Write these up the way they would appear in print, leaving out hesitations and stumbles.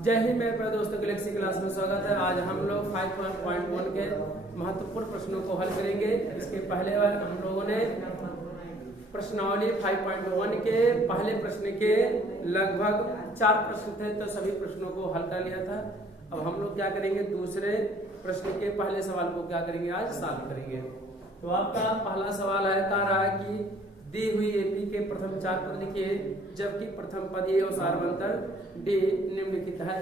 जय हिंद मेरे प्यारे दोस्तों, गैलेक्सी क्लास में स्वागत है। आज हम लोग 5.1 के महत्वपूर्ण प्रश्नों को हल करेंगे। इसके पहले बार हम लोगों ने प्रश्नावली 5.1 के पहले प्रश्न के लगभग 4 प्रश्न थे, तो सभी प्रश्नों को हल कर लिया था। अब हम लोग क्या करेंगे, दूसरे प्रश्न के पहले सवाल को क्या करेंगे, आज सॉल्व करेंगे। तो आपका पहला सवाल है, कह रहा है कि दी हुई एपी के प्रथम 4 पद लिखिए, जबकि प्रथम पद ए और सार्वंतर डी निम्नलिखित है।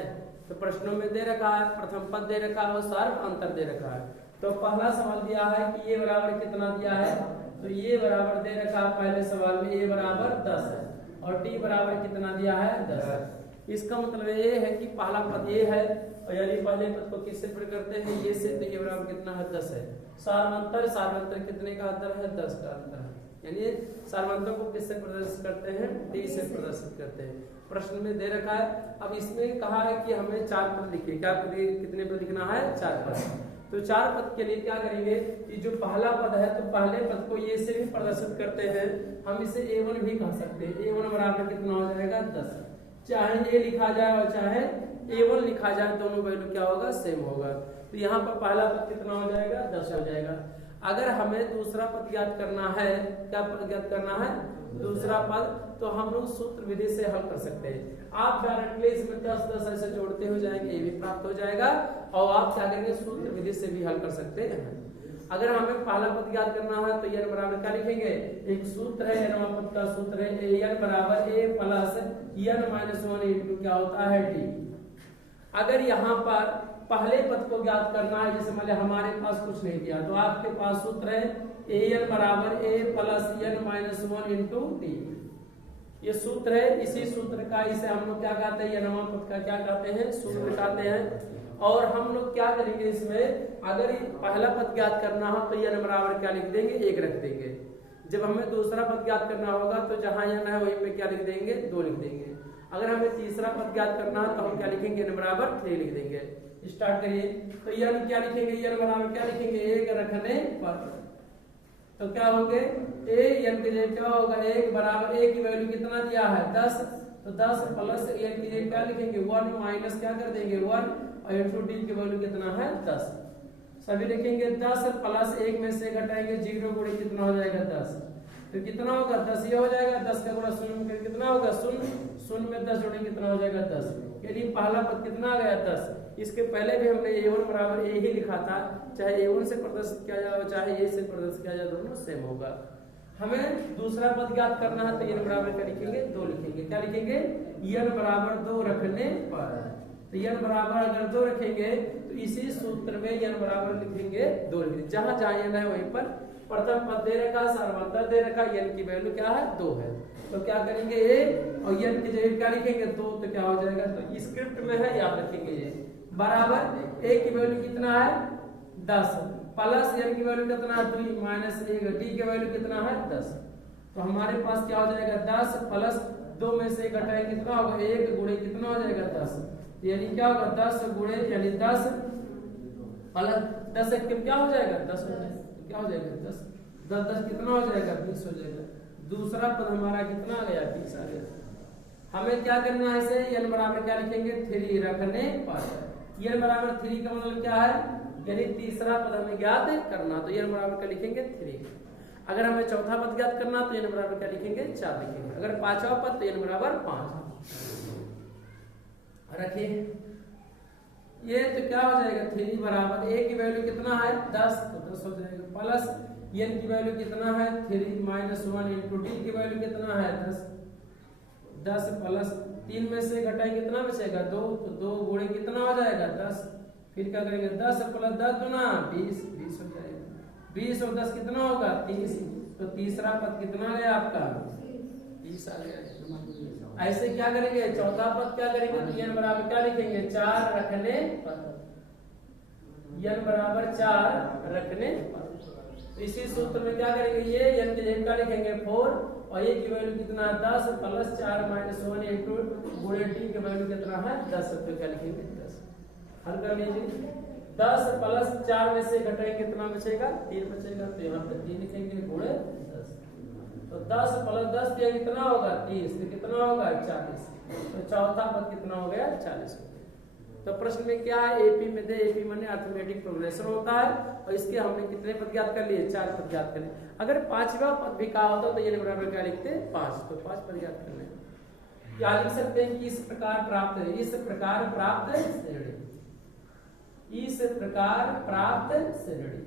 तो प्रश्नों में दे रखा है, प्रथम पद दे रखा है और सार्वंतर दे रखा है। तो पहला सवाल दिया है कि ए बराबर कितना दिया है, तो ये बराबर दे रखा है पहले सवाल में, ए बराबर 10 है और टी बराबर कितना दिया है, 10। इसका मतलब ये है कि पहला पद ये है, और यानी पहले पद को किससे प्रकट करते हैं, ये से, तो ये बराबर कितना है, 10 है। सार्वंतर कितने का अंतर है, 10 का अंतर है। यानी सार्वंतर को किससे प्रदर्शित करते हैं, डी से प्रदर्शित करते हैं। प्रश्न में दे रखा है। अब इसमें कहा है कि हमें 4 पद लिखिए। क्या कितने पद लिखना है, 4 पद। तो 4 पद के लिए क्या करेंगे कि जो पहला पद है, तो पहले पद को ये से भी प्रदर्शित करते हैं, हम इसे a1 भी कह सकते हैं। a1 बराबर कितना हो जाएगा, 10। चाहे a लिखा जाए और चाहे a1 लिखा जाए, दोनों वैल्यू क्या होगा, सेम होगा। तो यहाँ पर पहला पद कितना हो जाएगा, 10 हो जाएगा। अगर हमें दूसरा पद ज्ञात करना है, क्या पद ज्ञात करना है, दूसरा पद, तो हम लोग सूत्र विधि से हल कर सकते हैं। आप डायरेक्टली इसमें 10 ऐसे जोड़ते हो जाएंगे, ये भी प्राप्त हो जाएगा, और आप क्या करेंगे, सूत्र विधि से भी हल कर सकते हैं। अगर हमें पहला पद ज्ञात करना है, तो n बराबर क्या लिखेंगे, एक सूत्र है, n पद का सूत्र है n बराबर a प्लस n-1 इंटू क्या होता है, d। अगर यहाँ पर पहले पद को ज्ञात करना है, जैसे मान हमारे पास कुछ नहीं दिया, तो आपके पास सूत्र है an बराबर a plus n-1 into D. ये सूत्र है। इसी सूत्र का इसे हम लोग क्या कहते हैं, n पद का क्या कहते हैं, सूत्र कहते हैं। और हम लोग क्या करेंगे, इसमें अगर पहला पद ज्ञात करना हो तो n बराबर क्या लिख देंगे, 1 रख देंगे। जब हमें दूसरा पद ज्ञात करना होगा तो जहां n है वहीं पे क्या लिख देंगे, 2 लिख देंगे। अगर हमें तीसरा पद ज्ञात करना है तो हम क्या लिखेंगे, n बराबर 3 लिख देंगे। स्टार्ट करिए। तो n क्या लिखेंगे, n बराबर क्या लिखेंगे, 1 रखने पर, तो क्या होंगे a n के जगह क्या होगा, 1 बराबर a की वैल्यू कितना दिया है, 10। तो 10 प्लस a की जगह क्या लिखेंगे, 1 माइनस क्या कर देंगे, 1, और इंटू d की वैल्यू कितना है, 10। सभी लिखेंगे 10 प्लस 1 में से घटाएंगे 0 गुणे कितना हो जाएगा, 10। तो कितना होगा, 10 ये हो जाएगा। 10 का गुणा 0 में कितना होगा, 0 में 10 जोड़ेंगे कितना हो जाएगा, 10। यानी पहला पद कितना आ गया, 10। इसके पहले भी हमने a1 बराबर a ही लिखा था, चाहे a1 से प्रदर्शित किया जाए चाहे a से प्रदर्शित किया जाए, दोनों सेम होगा। हमें दूसरा पद ज्ञात करना है, तो n बराबर क्या लिखेंगे, 2 लिखेंगे। क्या लिखेंगे, n बराबर 2 रखने पर। तो n बराबर अगर 2 रखेंगे तो इसी सूत्र में n बराबर लिखेंगे 2 लिखेंगे। जहां जहां n है वहीं पर प्रथम पद दे रखा, सार्वंतर दे रखा, n की वैल्यू क्या है, 2 है। तो क्या करेंगे, a और n की जगह क्या लिखेंगे, 2, तो क्या हो जाएगा, तो स्क्रिप्ट में है, याद रखेंगे ये बराबर a की वैल्यू कितना है, 10 प्लस n की वैल्यू कितना है, 2 माइनस 1, d की वैल्यू कितना है, 10। तो हमारे पास क्या हो जाएगा, 10 प्लस 2 में से घटाएंगे कितना होगा, 1 गुणे कितना हो जाएगा, 10। यानी क्या होगा, 10 गुणे यानी 10 प्लस 10 क्या हो जाएगा, 10 हो जाएगा। क्या हो जाएगा, 10 कितना हो जाएगा, 20 हो जाएगा। दूसरा पद हमारा कितना आ गया, 20 आ गया। हमें क्या करना है, इसे n बराबर क्या लिखेंगे, 3 रखने पर। n बराबर 3 का मतलब क्या है, यानी तीसरा पद हमें ज्ञात करना, तो n बराबर क्या लिखेंगे, 3। अगर हमें चौथा पद ज्ञात करना तो n बराबर क्या लिखेंगे, 4 लिखेंगे। अगर पांचवा पद तो n बराबर 5 रखिए। ये तो क्या हो जाएगा, 3 बराबर a की वैल्यू कितना है, 10, तो 10 हो जाएगा, प्लस n की वैल्यू कितना है, 3 माइनस 1 इंटू d की वैल्यू कितना है, 10 प्लस 3 में से घटाएं कितना बचेगा, 2, तो 2 गुणे कितना हो जाएगा, 10। फिर क्या करेंगे, 10 प्लस 10 गुना 20 हो जाएगा। 20 और 10 कितना होगा, 30। तो तीसरा पद कितना गया आपका, 30 आ गया। ऐसे क्या करेंगे, चौथा पद क्या करेंगे, तो n बराबर क्या लिखेंगे, 4 रखने पर। n बराबर 4 रखने पर। तो इसी सूत्र में क्या करेंगे, ये n के जगह क्या लिखेंगे, 4, और a की वैल्यू कितना है, 10 प्लस 4 माइनस 1 इंटू गुणे d की वैल्यू कितना है, 10। तो क्या लिखेंगे, 10। हल कर लीजिए। 10 प्लस 4 में से घटाएंगे कितना बचेगा, 3 बचेगा। तो यहाँ पे 3 लिखेंगे गुणे 10। तो 10 प्लस 10 कितना होगा, 30, तो कितना होगा, 40। तो चौथा पद कितना हो गया, 40 हो गया। तो प्रश्न में क्या है, एपी में दे, एपी माने अर्थमेटिक प्रोग्रेशन होता है और इसके हमने कितने पद ज्ञात कर लिए, 4 पद ज्ञात कर लिए। अगर 5वां पद भी कहा होता तो ये बराबर क्या लिखते, 5, तो 5 पद ज्ञात कर लें। क्या लिख सकते हैं कि इस प्रकार प्राप्त है, इस प्रकार प्राप्त श्रेणी, इस प्रकार प्राप्त श्रेणी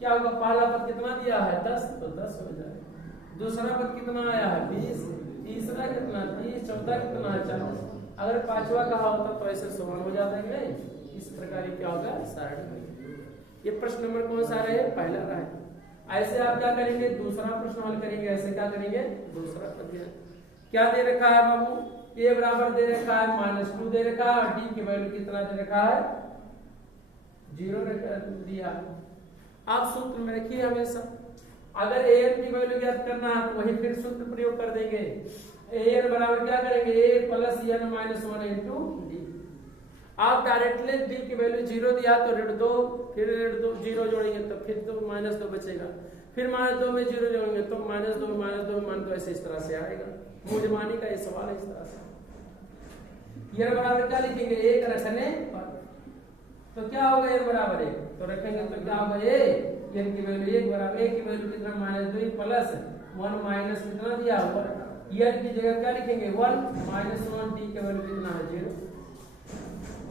क्या होगा, पहला पद कितना दिया है 10, तो 10 हो जाएगा। दूसरा पद कितना आया है 20, तीसरा कितना 30, चौथा कितना है 40। अगर 5वां कहा होता तो ऐसे समान हो जाता है कि नहीं। इस प्रकार क्या होगा, सारणी। ये प्रश्न नंबर कौन सा रहे, पहला रहा। ऐसे आप क्या करेंगे, दूसरा प्रश्न हल करेंगे। ऐसे क्या करेंगे, दूसरा पद क्या दे रखा है बाबू, a बराबर दे रखा है -2 दे रखा है, d की वैल्यू कितना दे रखा है 0 दिया। आप सूत्र में रखिए हमेशा, अगर an की वैल्यू ज्ञात करना है तो वही फिर सूत्र प्रयोग कर देंगे। an बराबर क्या करेंगे, a plus n minus 1 into D. आप डायरेक्टली d की वैल्यू 0 दिया तो ऋण 2, फिर ऋण 2 0 जोड़ेंगे तो फिर तो -2 बचेगा, फिर -2 में 0 जोड़ेंगे तो -2 में -2 मान तो ऐसे इस तरह से आएगा। मूलमानी का ये सवाल है इस तरह से। n बराबर क्या लिखेंगे, 1 रखने पर, तो क्या होगा n बराबर 1, तो रखेंगे तो क्या होगा a, n की वैल्यू 1 बराबर, a की वैल्यू कितना -2 प्लस 1 माइनस कितना दिया हुआ, n की जगह क्या लिखेंगे 1 -1, d की वैल्यू कितना है 0।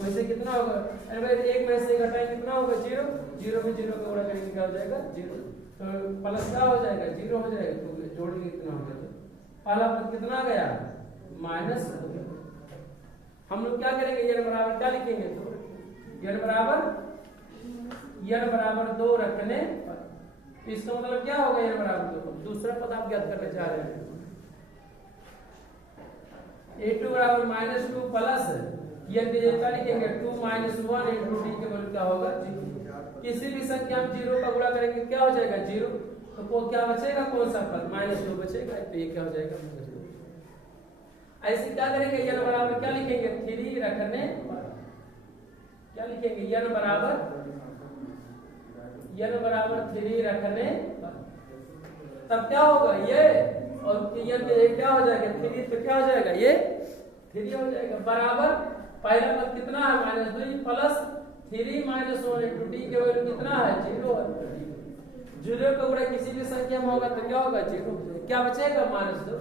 वैसे कितना होगा, अरे 1 में से घटाएंगे कितना होगा 0, 0 में 0 का गुणा करेंगे क्या हो जाएगा 0, तो प्लस क्या हो जाएगा 0 हो जाएगा, तो जोड़ेंगे कितना हो जाएगा, पहला पद कितना गया माइनस। हम लोग क्या करेंगे, n बराबर क्या लिखेंगे, n बराबर 2 रखने पर, इसका मतलब क्या होगा n बराबर 2। दूसरा पद आप ज्ञात करना चाह रहे हैं, a2 बराबर -2 प्लस n की जगह क्या लिखेंगे 2 - 1 इंटू d के वैल्यू क्या होगा 0। किसी भी संख्या हम 0 का गुणा करेंगे क्या हो जाएगा 0, तो वो क्या बचेगा, कौन सा पद -2 बचेगा, तो ये क्या हो जाएगा -2। ऐसे क्या करेंगे, n बराबर क्या लिखेंगे 3 रखने पर, क्या लिखेंगे n बराबर 3 रखने पर, तब क्या होगा ये, और n क्या हो जाएगा 3, तो क्या हो जाएगा ये 3 हो जाएगा, बराबर पहला पद कितना है -2 प्लस 3 - 1 इंटू d के वैल्यू कितना है 0 है। 0 का गुणा किसी भी संख्या में होगा तो क्या होगा 0, क्या बचेगा -2।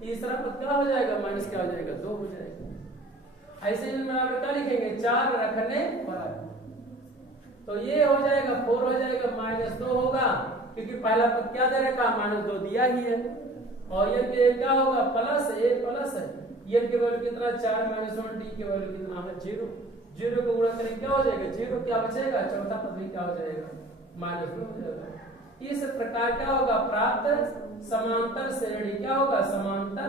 तीसरा पद क्या हो जाएगा, माइनस क्या हो जाएगा 2 हो जाएगा। ऐसे ही बराबर क्या लिखेंगे 4 रखने पर, तो ये हो जाएगा 4 हो जाएगा, -2 होगा क्योंकि पहला पद क्या दे रखा -2 दिया ही है, और ये क्या होगा प्लस a प्लस है, n की वैल्यू कितना 4 - 1, d की वैल्यू कितना है 0, 0 को गुणा करेंगे क्या हो जाएगा 0, क्या बचेगा चौथा पद भी क्या हो जाएगा -2 हो जाएगा। इस प्रकार क्या होगा, प्राप्त समांतर श्रेणी क्या होगा, समांतर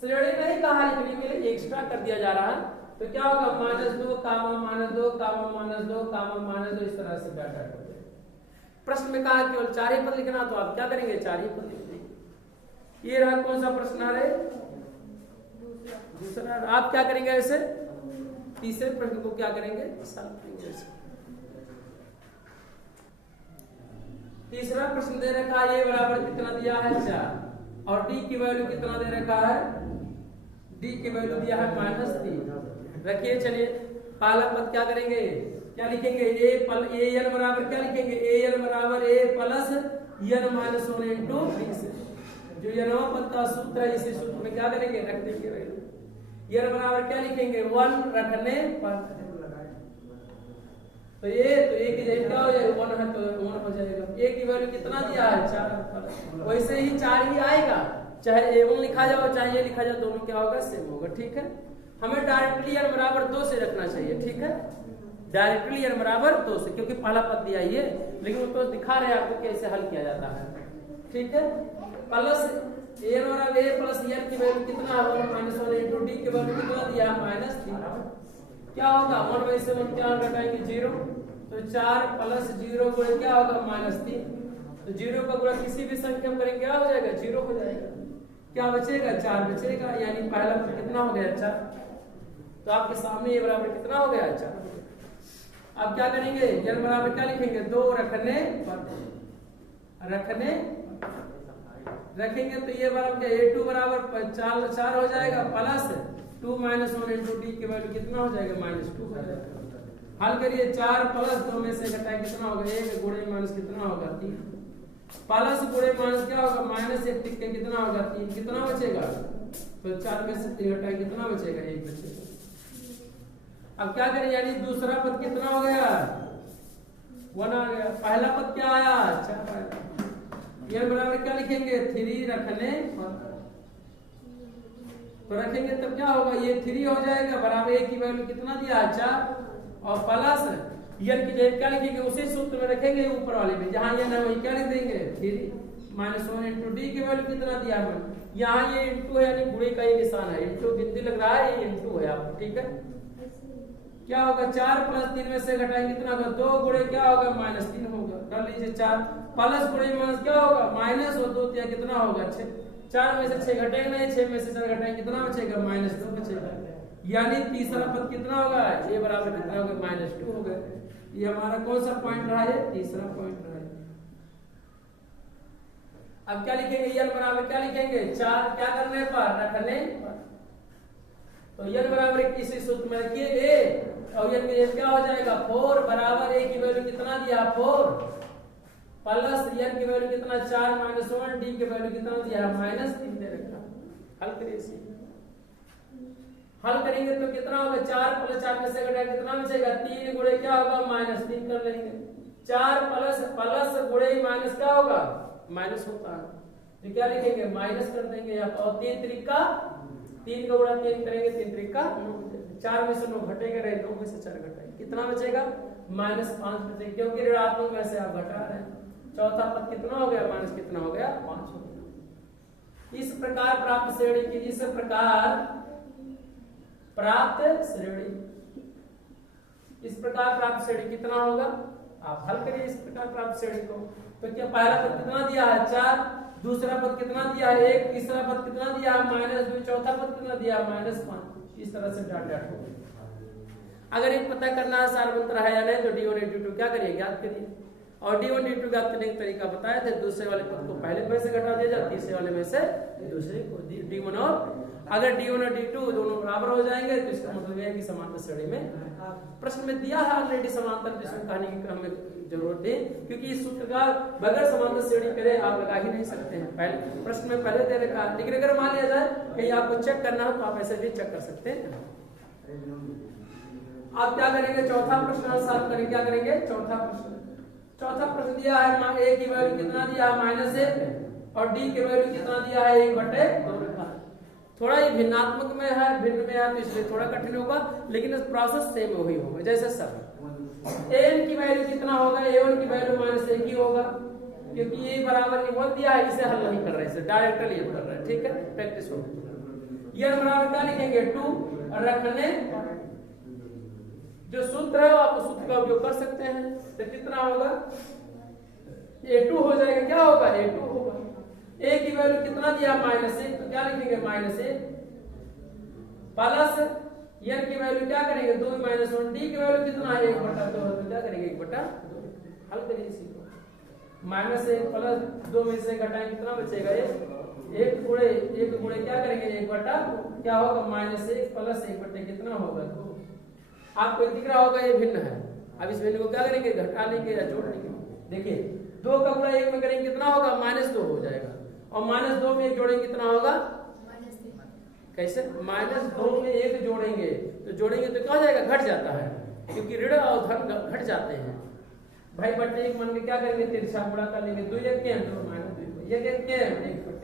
श्रेणी नहीं कहा लिखने के लिए एक्स्ट्रा कर दिया जा रहा है, तो क्या होगा -2 कामा -2 कामा -2 कामा -2, इस तरह से डाटा कर देंगे। प्रश्न में कहा केवल 4 ही पद लिखना, तो आप क्या करेंगे 4 ही पद लिख देंगे। ये रहा कौन सा प्रश्न आ रहे, दूसरा। आप क्या करेंगे ऐसे, तीसरे प्रश्न को क्या करेंगे सॉल्व करेंगे ऐसे। तीसरा प्रश्न दे रखा है, ये बराबर कितना दिया है 4, और d की वैल्यू कितना दे रखा है, d की वैल्यू दिया है -3। रखिए, चलिए पहला पद क्या करेंगे, क्या लिखेंगे a n बराबर क्या लिखेंगे, a n बराबर a plus n - 1 into d से, जो nवां पद का सूत्र है इसी सूत्र में क्या करेंगे रख देंगे वैल्यू। n बराबर क्या लिखेंगे 1 रखने पर, तो ये की जगह क्या हो जाएगा 1 है तो 1 हो जाएगा। a की वैल्यू कितना दिया है 4, वैसे ही 4 ही आएगा, चाहे a1 लिखा जाओ चाहे ये लिखा जाओ, दोनों क्या होगा सेम होगा, ठीक है। हमें डायरेक्टली n बराबर 2 से रखना चाहिए, ठीक है, डायरेक्टली n बराबर 2 से, क्योंकि पहला पद दिया ही है, लेकिन वो तो दिखा रहे हैं आपको कैसे हल किया जाता है, ठीक है। प्लस a बराबर a प्लस n की वैल्यू कितना है 1 - 1 इंटू d की वैल्यू कितना दिया है -3, क्या होगा 1 में से 1 क्या घटाएंगे 0, तो 4 प्लस 0 गुणे क्या होगा -3, तो 0 का गुणा किसी भी संख्या में करेंगे क्या हो जाएगा 0 हो जाएगा, क्या बचेगा 4 बचेगा, यानी पहला पद कितना हो गया 4, तो आपके सामने ये बराबर कितना हो गया 4। अब क्या करेंगे, n बराबर क्या लिखेंगे 2 रखने पर, रखेंगे तो ये बराबर क्या, a2 बराबर 4 हो जाएगा प्लस 2 - 1 इंटू डी की वैल्यू कितना हो जाएगा, -2 हो जाएगा। हल करिए, 4 प्लस 2 में से घटाए कितना होगा, 1 गुणे माइनस कितना होगा, 3 प्लस गुणे माइनस क्या होगा, -1 टिक के कितना होगा, 3 कितना बचेगा, तो 4 में से 3 घटाए कितना बचेगा, 1 बचेगा। अब क्या करें, यानी दूसरा पद कितना हो गया, 1 आ गया, पहला पद क्या आया, 4 आया। ये बराबर क्या लिखेंगे, 3 रखने तो रखेंगे तब क्या होगा, ये 3 हो जाएगा बराबर a की वैल्यू कितना दिया, 4 और प्लस n की जगह क्या लिखेंगे, उसी सूत्र में रखेंगे ऊपर वाले में, जहां n है वही क्या लिख देंगे 3 - 1 इंटू डी की वैल्यू कितना दिया है, यहाँ ये इंटू है यानी गुणे का ही निशान है, इंटू गिनती लग रहा है, ये इंटू है आपको, ठीक है। क्या होगा, 4 प्लस 3 में से घटाएंगे कितना होगा, 2 गुणे क्या होगा, -3 होगा। कर लीजिए, 4 प्लस गुणे माइनस क्या होगा, माइनस और 2 तिया कितना होगा, 6। 4 में से 6 घटेगा नहीं, 6 में से 4 घटाएंगे कितना बचेगा, -2 बचेगा। यानी तीसरा पद कितना होगा, ये बराबर कितना होगा, -2 हो गया। ये हमारा कौन सा पॉइंट रहा है, तीसरा पॉइंट रहा है। अब क्या लिखेंगे, n बराबर क्या लिखेंगे, 4 क्या करने पर, रखने पर, तो n बराबर किसी सूत्र में रखिए a और n में क्या हो जाएगा, 4 बराबर a की वैल्यू कितना दिया, 4 प्लस n की वैल्यू कितना, 4 - 1 d की वैल्यू कितना दिया, -3 दे रखा। हल करिए इसे, हल करेंगे तो कितना होगा, 4 प्लस 4 में से घटाए कितना बचेगा, 3 गुणे क्या होगा, -3 कर लेंगे। 4 प्लस गुणे माइनस क्या होगा, माइनस होता है, तो क्या लिखेंगे, माइनस कर देंगे यहाँ पर, और 3 त्रिका 3 का गुणा 3 करेंगे, 3 त्रिका 9, 4 में से 9 घटेगा रहे, 9 में से 4 घटाएंगे कितना बचेगा, -5 बचेगा, क्योंकि ऋणात्मक में से आप घटा रहे हैं। चौथा पद कितना हो गया, माइनस कितना हो गया, 5 हो गया। इस प्रकार प्राप्त श्रेणी की, इस प्रकार प्राप्त श्रेणी, इस प्रकार प्राप्त श्रेणी कितना होगा, आप हल करिए इस प्रकार प्राप्त श्रेणी को। तो क्या पहला पद कितना दिया है, 4, दूसरा पद कितना दिया है, 1, तीसरा पद कितना दिया है, -2, चौथा पद कितना दिया है, -5। इस तरह से डाट डाट हो गया। अगर एक पता करना सारवंत रहा या नहीं तो d1 d2 क्या करिए, ज्ञात करिए। और d1 d2 ज्ञात करने का तरीका बताया था, दूसरे वाले पद को पहले में से घटा दिया जाए, तीसरे वाले में से दूसरे को, d1 और अगर d1 और d2 दोनों बराबर हो जाएंगे तो इसका मतलब यह है कि समांतर श्रेणी में। प्रश्न में दिया है ऑलरेडी समांतर, जिसमें कहने की हमें जरूरत है, क्योंकि इस सूत्र का बगैर समांतर श्रेणी करे आप लगा ही नहीं सकते हैं। पहले प्रश्न में पहले दे रखा, लेकिन अगर मान लिया जाए कहीं आपको चेक करना हो तो आप ऐसे भी चेक कर सकते हैं। आप क्या करेंगे, चौथा प्रश्न सॉल्व करेंगे, क्या करेंगे, चौथा प्रश्न दिया है, a की वैल्यू कितना दिया है, -1 और d की वैल्यू कितना दिया है, 1/2 रखा। थोड़ा ये भिन्नात्मक में है, भिन्न में है तो इसलिए थोड़ा कठिन होगा, लेकिन प्रोसेस सेम वही होगा जैसे सब। an की वैल्यू कितना होगा, a1 की वैल्यू -1 ही होगा, क्योंकि ये बराबर 1 दिया है, इसे हल नहीं कर रहे, इसे डायरेक्टली हल कर रहे हैं, ठीक है, प्रैक्टिस होगी। ये बराबर क्या लिखेंगे, 2 और रखने जो सूत्र है आप सूत्र का उपयोग कर सकते हैं, तो कितना होगा, a2 हो जाएगा, क्या होगा, a2 होगा। a की वैल्यू कितना दिया, -1, तो क्या लिखेंगे, -1 प्लस n की वैल्यू क्या करेंगे, 2 - 1, d की वैल्यू कितना है, 1/2, तो क्या करेंगे, 1/2। हल करिए इसी को, -1 प्लस 2 में से घटाएं कितना बचेगा, 1 गुणे क्या करेंगे, 1/2 क्या होगा, -1 प्लस 1/2 कितना होगा, 2। आपको दिख रहा होगा ये भिन्न है, अब इस भिन्न को क्या करेंगे, घटा लेंगे या जोड़ लेंगे। देखिए 2 का गुणा 1 में करेंगे कितना होगा, -2 हो जाएगा, और -2 में 1 जोड़ेंगे कितना होगा, कैसे, -2 में 1 जोड़ेंगे तो क्या हो जाएगा, घट जाता है, क्योंकि ऋण और धन घट जाते हैं। भाई बट्टे 1 मान के क्या करेंगे, तिरछा गुणा कर लेंगे, 2 1 के 2 -2 1 1 के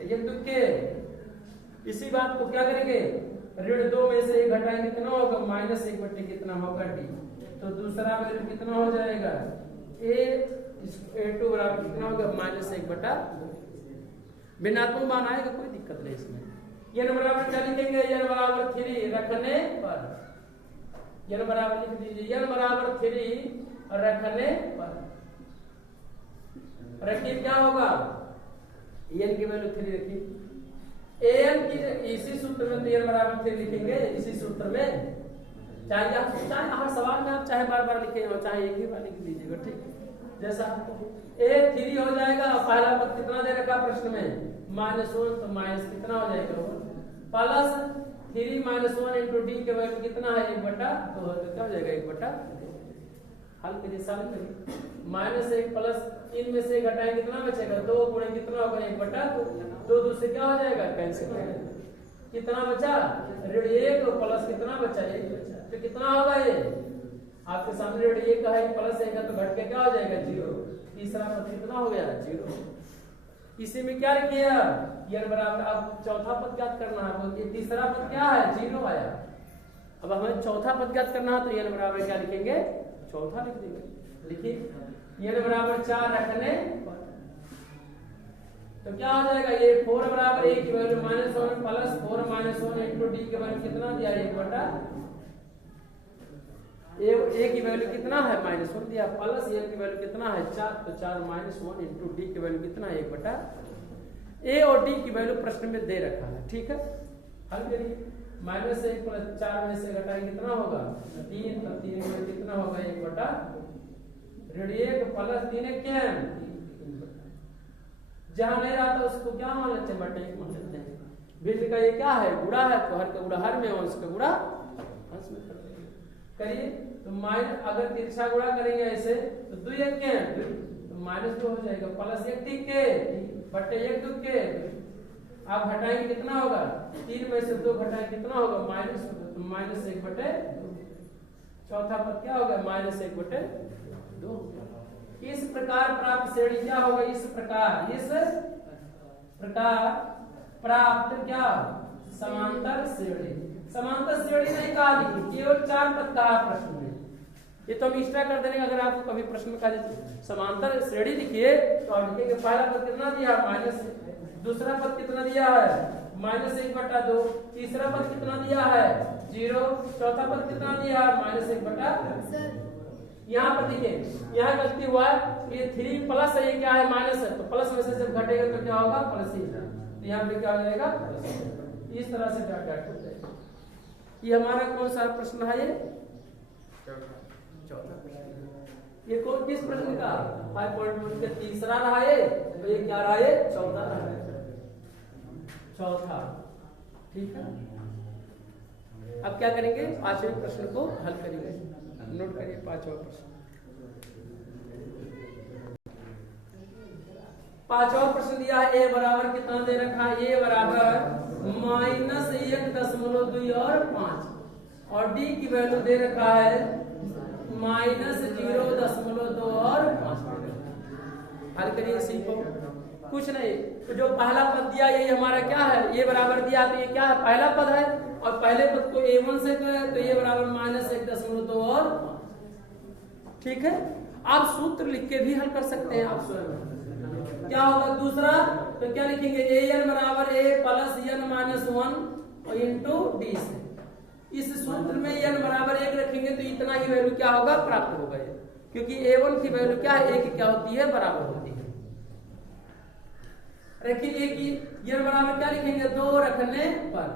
1 2 के। इसी बात को क्या करेंगे, ऋण 2 में से 1 घटाएंगे कितना होगा, -1/2 कितना होगा, d। तो दूसरा वैल्यू कितना हो जाएगा, a2 बराबर कितना होगा, -1/2। भिन्नात्मक मान आएगा, कोई दिक्कत नहीं इसमें। n बराबर क्या लिखेंगे, n बराबर 3 रखने पर, n बराबर लिख दीजिए, n बराबर 3 रखने पर रखिए, क्या होगा, n की वैल्यू 3 रखिए, an की इसी सूत्र में तो n बराबर 3 लिखेंगे, इसी सूत्र में, चाहे हर सवाल में आप चाहे बार बार लिखें और चाहे एक ही बार लिख लीजिएगा, ठीक है। जैसा ए 3 हो जाएगा, पहला पद कितना दे रखा प्रश्न में -1, तो माइनस कितना हो जाएगा प्लस 3 -1 इंटू डी के वैल्यू कितना है 1/2, तो क्या हो जाएगा 1/2। हल करिए साल करिए, -1 प्लस इनमें से घटाएं कितना बचेगा 2 गुणे कितना होगा 1/2, 2 2 से क्या हो जाएगा कैंसिल हो जाएगा। कितना बचा ऋण 1 प्लस कितना बचा 1 बचा, तो कितना होगा ये आपके सामने ऋण 1 है प्लस 1 है तो घट के क्या हो जाएगा 0। तीसरा पद कितना हो गया 0। इसी में क्या किया n बराबर, अब चौथा पद ज्ञात करना है, ये तीसरा पद क्या है 0 आया। अब हमें चौथा पद ज्ञात करना है तो n बराबर क्या लिखेंगे चौथा लिख देंगे। लिखिए n बराबर 4 रखने तो क्या हो जाएगा ये 4 बराबर a की वैल्यू -1 प्लस 4 -1 इंटू डी के वैल्यू कितना दिया 1/2, a की वैल्यू कितना है -1 दिया प्लस n की वैल्यू कितना है 4, तो 4 -1 इंटू डी की वैल्यू कितना है 1/2। a और d की वैल्यू प्रश्न में दे रखा है, ठीक है। हल करिए, -1 प्लस 4 में से घटाएंगे कितना होगा 3, तो 3 में कितना होगा 1/2 ऋण 1 प्लस 3 क्या है, जहां नहीं रहा था उसको क्या मान लेते हैं बटे 1 मान लेते हैं। भिन्न का ये क्या है गुणा है, तो हर का गुणा हर में अंश का गुणा अंश में करिए। तो माइनस अगर तिरछा गुणा करेंगे ऐसे तो 2 1 के तो -2 हो जाएगा प्लस 1 3 के बटे 1 2 के, आप घटाएंगे कितना होगा 3 में से 2 घटाएंगे कितना होगा -1 बटे 2। चौथा पद क्या होगा -1/2। इस प्रकार प्राप्त श्रेणी क्या होगा, इस प्रकार प्राप्त क्या समांतर श्रेणी। समांतर श्रेणी नहीं कहा लिखी, केवल 4 पद कहा प्रश्न में, ये तो हम एक्स्ट्रा कर देंगे। अगर आपको कभी प्रश्न में कहा समांतर श्रेणी लिखिए तो आप लिखेंगे पहला पद कितना दिया माइनस, दूसरा पद कितना दिया है -1/2, तीसरा पद कितना दिया है 0, चौथा पद कितना दिया है -1/2। यहाँ पर देखिए यहाँ गलती हुआ है, ये 3 प्लस है, ये क्या है माइनस है, तो प्लस में से जब घटेगा तो क्या होगा प्लस ही, तो यहाँ पे क्या हो जाएगा इस तरह से डॉट डॉट हो जाएगा। ये हमारा कौन सा प्रश्न है, ये चौथा प्रश्न। ये कौन किस प्रश्न का 5.1 का तीसरा रहा है, तो ये क्या रहा है चौथा रहा है, चौथा, ठीक है। अब क्या करेंगे 5वें प्रश्न को हल करेंगे, नोट करिए 5वां प्रश्न। 5वां प्रश्न दिया है a बराबर कितना दे रखा है, a बराबर -1.2 और 5 और d की वैल्यू दे रखा है -0.2 और 5। हल करिए सीखो, कुछ नहीं, तो जो पहला पद दिया ये हमारा क्या है a बराबर दिया, तो ये क्या है पहला पद है और पहले पद को a1 से तो ये बराबर -1.2 और 5, ठीक है। आप सूत्र लिख के भी हल कर सकते हैं आप स्वयं। क्या होगा दूसरा, तो क्या लिखेंगे an बराबर a plus n -1 into D से। इस सूत्र में n बराबर 1 रखेंगे तो इतना ही वैल्यू क्या होगा प्राप्त होगा, क्योंकि a1 की वैल्यू क्या है 1 क्या होती है बराबर होती है। रखिए कि n बराबर क्या लिखेंगे 2 रखने पर,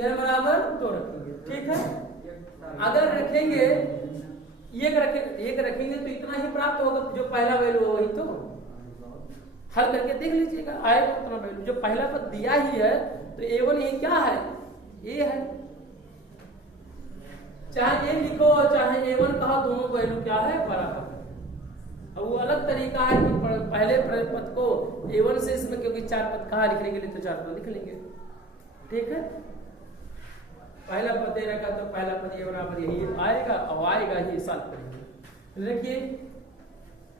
n बराबर 2 रखेंगे, ठीक है। अगर रखेंगे एक रखेंगे तो इतना ही प्राप्त होगा, जो पहला वैल्यू हो वही तो हल करके देख लीजिएगा आएगा उतना वैल्यू। जो पहला पद दिया ही है तो a1 ये क्या है a है, चाहे a लिखो चाहे a1 कहा, दोनों वैल्यू क्या है बराबर। अब वो अलग तरीका है कि पहले पद को a1 से इसमें क्योंकि 4 पद कहा लिखने के लिए तो 4 पद लिख लेंगे, ठीक है। पहला पद दे रखा तो पहला पद ये बराबर यही आएगा और आएगा ही साथ करेंगे। देखिए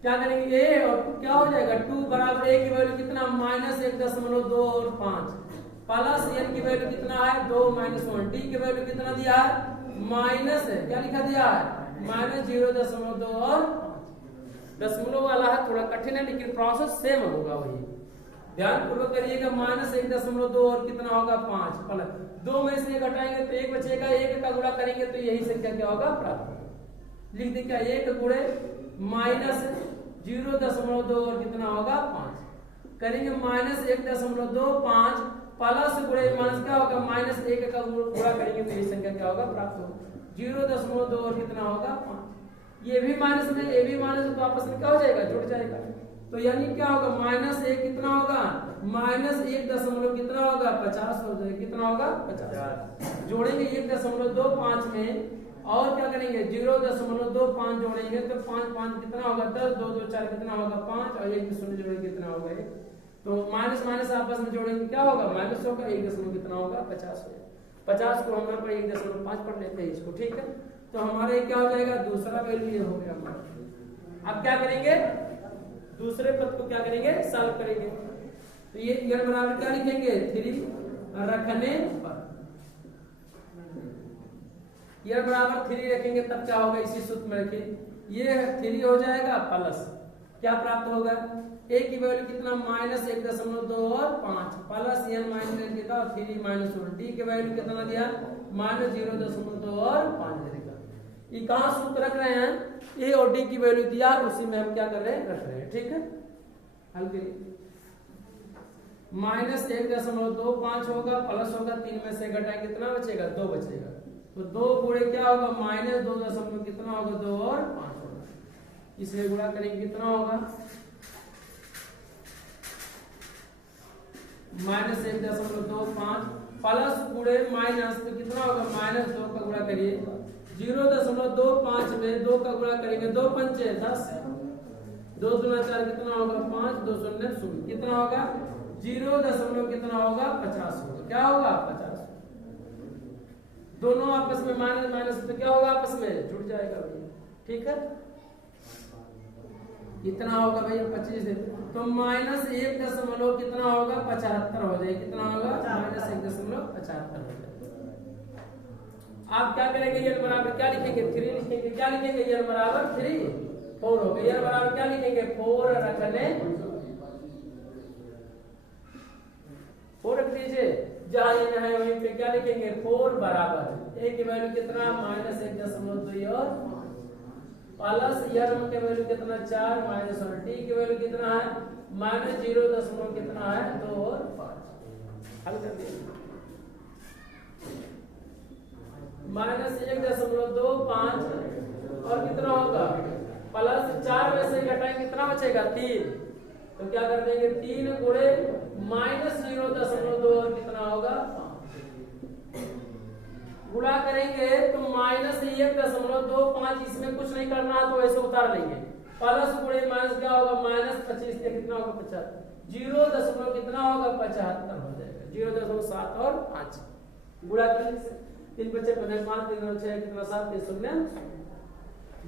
क्या करेंगे a और क्या हो जाएगा 2 बराबर a की वैल्यू कितना -1.2 और 5 प्लस n की वैल्यू कितना है 2 -1, d की वैल्यू कितना दिया है माइनस है, क्या लिखा दिया है -0.2 और 5। दशमलव वाला है थोड़ा कठिन है लेकिन प्रोसेस सेम होगा वही, ध्यान पूर्वक करिएगा। -1.2 और कितना होगा 5 प्लस 2 में से घटाएंगे तो 1 बचेगा, 1 का गुणा करेंगे तो यही संख्या क्या होगा प्राप्त। लिख दें क्या 1 गुणे -0.2 और कितना होगा 5 करेंगे -1.2 5 प्लस गुणे माइनस क्या होगा -1 का गुणा करेंगे तो यही संख्या क्या होगा प्राप्त होगा 0.2 और कितना होगा 5। ये भी माइनस में ये भी माइनस, तो आपस में क्या हो जाएगा, जुड़ जाएगा। तो यानी क्या होगा, -1 कितना होगा, -1 दशमलव कितना होगा, 50 हो जाएगा। कितना होगा, 50। जोड़ेंगे 1.25 में और क्या करेंगे 0.25 जोड़ेंगे तो 5 5 कितना होगा 10, 2 2 4 कितना होगा 5 और 1 शून्य जोड़ेंगे कितना होगा 1। तो माइनस माइनस आपस में जोड़ेंगे क्या होगा, माइनस होगा, 1 दशमलव कितना होगा 50 होगा। 50 को हम पर 1.5 पढ़ लेते हैं इसको, ठीक है। तो हमारे क्या हो जाएगा, दूसरा वैल्यू ये हो गया हमारा। अब क्या करेंगे, दूसरे पद को क्या करेंगे, सॉल्व करेंगे। तो ये n बराबर क्या लिखेंगे, 3 रखने पर, n बराबर 3 रखेंगे तब क्या होगा, इसी सूत्र में रखें, ये 3 हो जाएगा प्लस क्या प्राप्त होगा, a की वैल्यू कितना -1.2 और 5 प्लस n माइनस देगा और 3 माइनस 1, d की वैल्यू कितना दिया -0.2 और 5 देगा। ये कहाँ सूत्र रख रहे हैं, a और d की वैल्यू दिया उसी में हम क्या कर रहे हैं, रख रहे हैं, ठीक है। हल करिए, -1.25 होगा प्लस होगा, 3 में से घटाएं कितना बचेगा, 2 बचेगा। तो 2 गुणे क्या होगा, -2 कितना होगा 2 और 5 होगा, इसे गुणा करेंगे कितना होगा, -1.25 प्लस गुणे माइनस तो कितना होगा, -2 का गुणा करिए, 0.25 में 2 का गुणा करेंगे 2 पंचे 10, 2 दूना 4 कितना होगा 5, 2 शून्य 0 कितना होगा 0 कितना होगा 50 होगा। क्या होगा 50, दोनों आपस में माइनस माइनस तो क्या होगा, आपस में जुड़ जाएगा भैया, ठीक है। कितना होगा भैया 25 है, तो -1 कितना होगा 75 हो जाएगा, कितना होगा -1.75 हो जाएगा। आप क्या करेंगे, n बराबर क्या लिखेंगे 3 लिखेंगे, क्या लिखेंगे n बराबर 3 4 हो गया, n बराबर क्या लिखेंगे 4 रखने 4 रख दीजिए, जहां n है वहीं पे क्या लिखेंगे 4 बराबर a की वैल्यू कितना -1.2 और प्लस n की वैल्यू कितना 4 माइनस 1, t की वैल्यू कितना है -0 कितना है 2 और 5। हल कर दिया, -1.25 और कितना होगा प्लस 4 में से घटाएंगे कितना बचेगा 3, तो क्या कर देंगे 3 गुणे -0.2 और कितना होगा 5, गुणा करेंगे तो -1.25, इसमें कुछ नहीं करना तो ऐसे उतार लेंगे, प्लस गुणे माइनस क्या होगा -25 से कितना होगा 50, 0 कितना होगा 75 हो जाएगा, 0.7 और 5 गुणा करने से 3 बचे 5 3 6 कितना 7 3 0,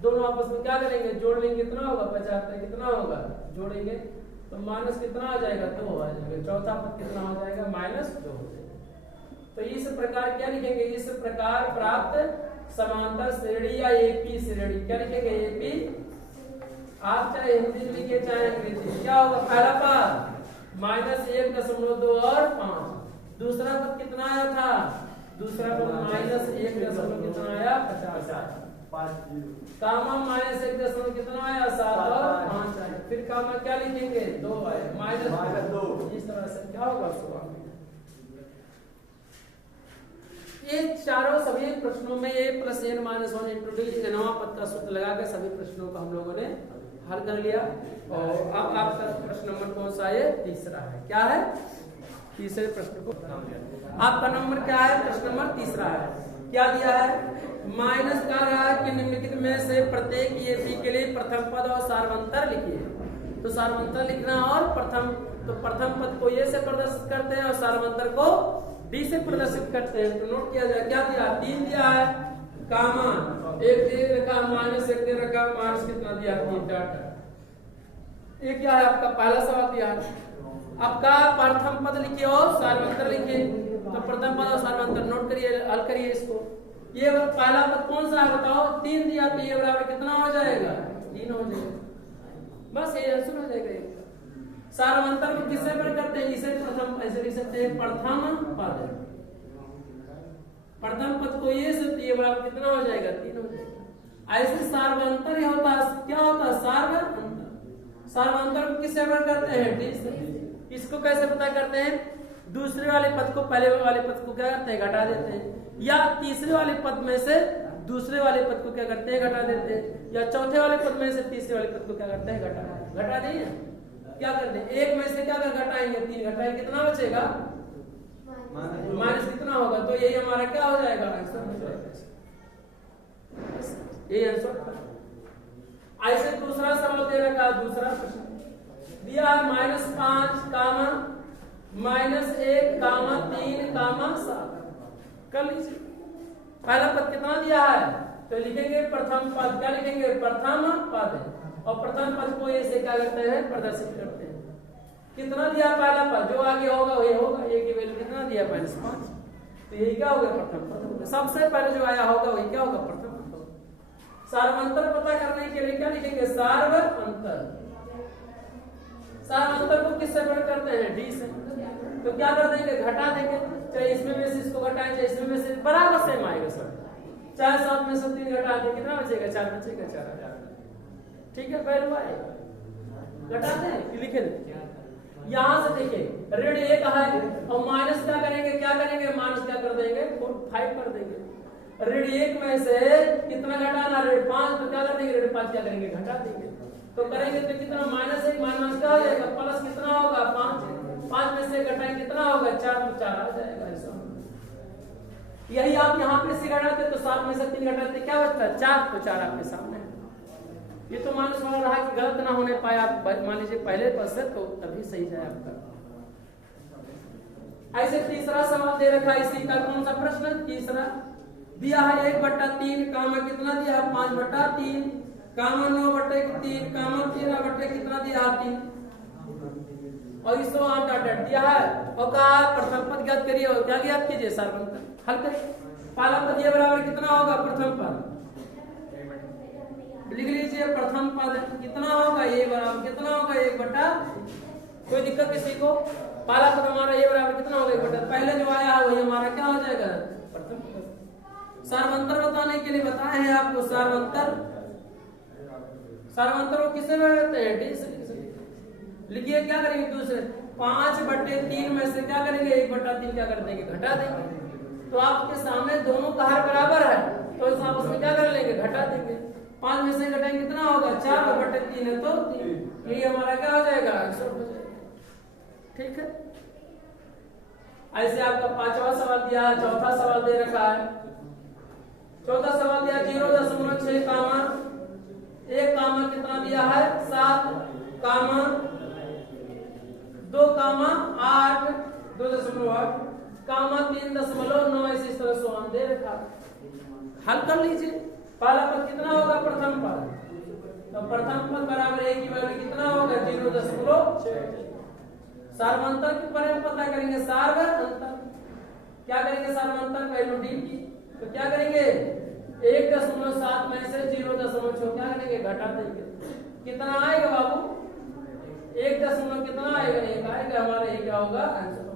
दोनों आपस में क्या करेंगे जोड़ लेंगे, कितना होगा 75 कितना होगा जोड़ेंगे तो माइनस कितना आ जाएगा 2 आ जाएगा, चौथा पद कितना हो जाएगा -2 हो जाएगा। तो इस प्रकार क्या लिखेंगे, इस प्रकार प्राप्त समांतर श्रेणी या एपी श्रेणी, क्या लिखेंगे एपी, आप चाहे हिंदी में लिखिए चाहे अंग्रेजी, क्या होगा पहला पद -1.2 और 5, दूसरा पद कितना आया था, दूसरा पद -1 कितना आया 50, कामा -1 कितना आया 7 और 5 आया, फिर कामा क्या लिखेंगे 2 आया -2, इस तरह से क्या होगा उसको। ये चारों सभी प्रश्नों में a + n - 1 × d नवा पद का सूत्र लगाकर सभी प्रश्नों को हम लोगों ने हल कर लिया। और अब आपका प्रश्न नंबर कौन सा है, तीसरा है, क्या है तीसरे प्रश्न को आपका नंबर क्या है, प्रश्न नंबर तीसरा है। क्या दिया है, माइनस कह रहा है कि निम्नलिखित में से प्रत्येक एपी के लिए प्रथम पद और सार्वंतर लिखिए, तो सार्वंतर लिखना और प्रथम पद को ए से प्रदर्शित करते हैं और सार्वंतर को डी से प्रदर्शित करते हैं। तो नोट किया जाए, क्या दिया 3 दिया है, कामा 1 दे रखा, -1 दे रखा, माइनस कितना दिया 3 डाटा, ये क्या है आपका पहला सवाल दिया है। आपका प्रथम पद लिखिए और सार्वंतर लिखिए, तो प्रथम पद और सार्वंतर नोट करिए, हल करिए इसको। ये पहला पद कौन सा है बताओ, 3 दिया तो ये बराबर कितना हो जाएगा 3 हो जाएगा, बस ये आंसर हो जाएगा। सार्वंतर को किससे पर करते हैं, इसे प्रथम ऐसे लिख सकते हैं प्रथम पद, प्रथम पद को ये से तो ये बराबर कितना हो जाएगा 3 हो जाएगा। ऐसे सार्वंतर ही होता है, क्या होता है सार्वंतर, सार्वंतर को किससे पर करते हैं डी से। इसको कैसे पता करते हैं, दूसरे वाले पद को पहले वाले पद को क्या करते हैं घटा देते हैं, या तीसरे वाले पद में से दूसरे वाले पद को क्या करते हैं, घटा देते हैं, या चौथे वाले पद में से तीसरे वाले पद को क्या करते हैं, घटा दिए। क्या करते हैं, एक में से क्या घटाएंगे, 3 घटाएंगे, कितना बचेगा, माइनस कितना होगा, तो यही हमारा क्या हो जाएगा, आंसर हो जाएगा, यही आंसर। ऐसे दूसरा सवाल दे रखा है, दूसरा प्रश्न दिया है -5 कामा -1 कामा 3 7। कर लीजिए, पहला पद कितना दिया है, तो लिखेंगे प्रथम पद, क्या लिखेंगे, प्रथम पद, और प्रथम पद को ऐसे क्या करते हैं, प्रदर्शित करते हैं। कितना दिया पहला पद, जो आगे होगा वही होगा, ए की वैल्यू कितना दिया, -5, तो यही क्या होगा, प्रथम पद। सबसे पहले जो आया होगा वही क्या होगा, प्रथम पद। सार्वंतर पता करने के लिए क्या लिखेंगे, सार्वंतर। सार्वंतर को किससे गुणा करते हैं, डी से, तो क्या कर देंगे, घटा देंगे, चाहे इसमें में से इसको घटाएं, चाहे इसमें में से, बराबर सेम आएगा सब, चाहे 7 में से 3 घटा दें, कितना बचेगा, 4 बचेगा, 4000, ठीक है, वैल्यू आए, घटा दें, लिखे दें। यहां से देखिए ऋण 1 है, और माइनस क्या करेंगे, माइनस क्या कर देंगे, 5 कर देंगे। ऋण 1 में से कितना घटाना, ऋण 5, तो क्या कर देंगे, ऋण 5 क्या करेंगे, घटा देंगे, तो करेंगे तो कितना, -1 माइनस क्या हो जाएगा, प्लस कितना होगा, 5 में से घटाएंगे कितना होगा, 4, तो 4 आ जाएगा। यही आप यहाँ पे से घटाते तो 7 में से 3 घटाते क्या बचता है, 4, तो 4 आपके सामने। ये तो मानस वाला रहा कि गलत ना होने पाए, आप मान लीजिए पहले पद से, तो तभी सही जाए आपका। ऐसे तीसरा सवाल दे रखा है, इसी का कौन सा प्रश्न, तीसरा दिया है 1/3 कामा कितना दिया है, 5/3 कामा 9/3 कामा 13 कितना दिया है, 3, और इसको 8 दिया है, और कहा प्रथम पद ज्ञात करिए, और क्या ज्ञात कीजिए, सार्वंतर हल करिए। पहला पद ये बराबर कितना होगा, प्रथम पद लिख लीजिए, प्रथम पद कितना होगा, ये बराबर कितना होगा, 1/, कोई दिक्कत किसी को, पहला पद हमारा ये बराबर कितना होगा, 1/, पहले जो आया है वही हमारा क्या हो जाएगा, प्रथम पद। सार्वंतर बताने के लिए बताए हैं आपको, सार्वंतर को किससे बनाते हैं, डी से। लिखिए क्या करेंगे, दूसरे 5/3 में से क्या करेंगे, 1/3 क्या कर देंगे, घटा देंगे, तो आपके सामने दोनों का हर बराबर है, तो इस आपस में क्या कर लेंगे, घटा देंगे। 5 में से घटाएंगे कितना होगा, 4/3 है, तो 3, यही हमारा क्या हो जाएगा, आंसर हो जाएगा, ठीक है। ऐसे आपका 5वां सवाल दिया है, चौथा सवाल दे रखा है, चौथा सवाल दिया 0.6 कामा 1 कामा कितना दिया है, 7 कामा 2 कामा 8 2.8 कामा 3.9, ऐसे इस तरह सवाल दे रखा है। हल कर लीजिए, पहला पद कितना होगा, प्रथम पद, तो प्रथम पद बराबर a की वैल्यू कितना होगा, 0.6। सार्वंतर के बारे में पता करेंगे, सार्वंतर क्या करेंगे, सार्वंतर वैल्यू डी की, तो क्या करेंगे, 1.7 में से 0.6 क्या करेंगे, घटा देंगे, कितना आएगा बाबू, 1 कितना आएगा, 1 आएगा, हमारा ये क्या होगा, आंसर।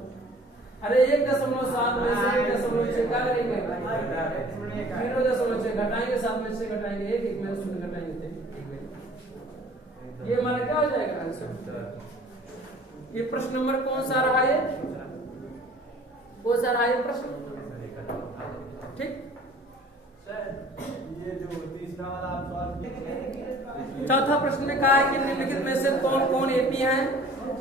अरे 1.7 में से 1.6 क्या करेंगे, 0.6 घटाएंगे, 7 में से घटाएंगे 1 में से घटाएंगे, ये हमारा क्या हो जाएगा, आंसर। ये प्रश्न नंबर कौन सा रहा है, कौन सा रहा है प्रश्न, ठीक। ये जो तीसरा वाला आप सवाल, चौथा प्रश्न ने कहा है कि निम्नलिखित में से कौन कौन एपी हैं,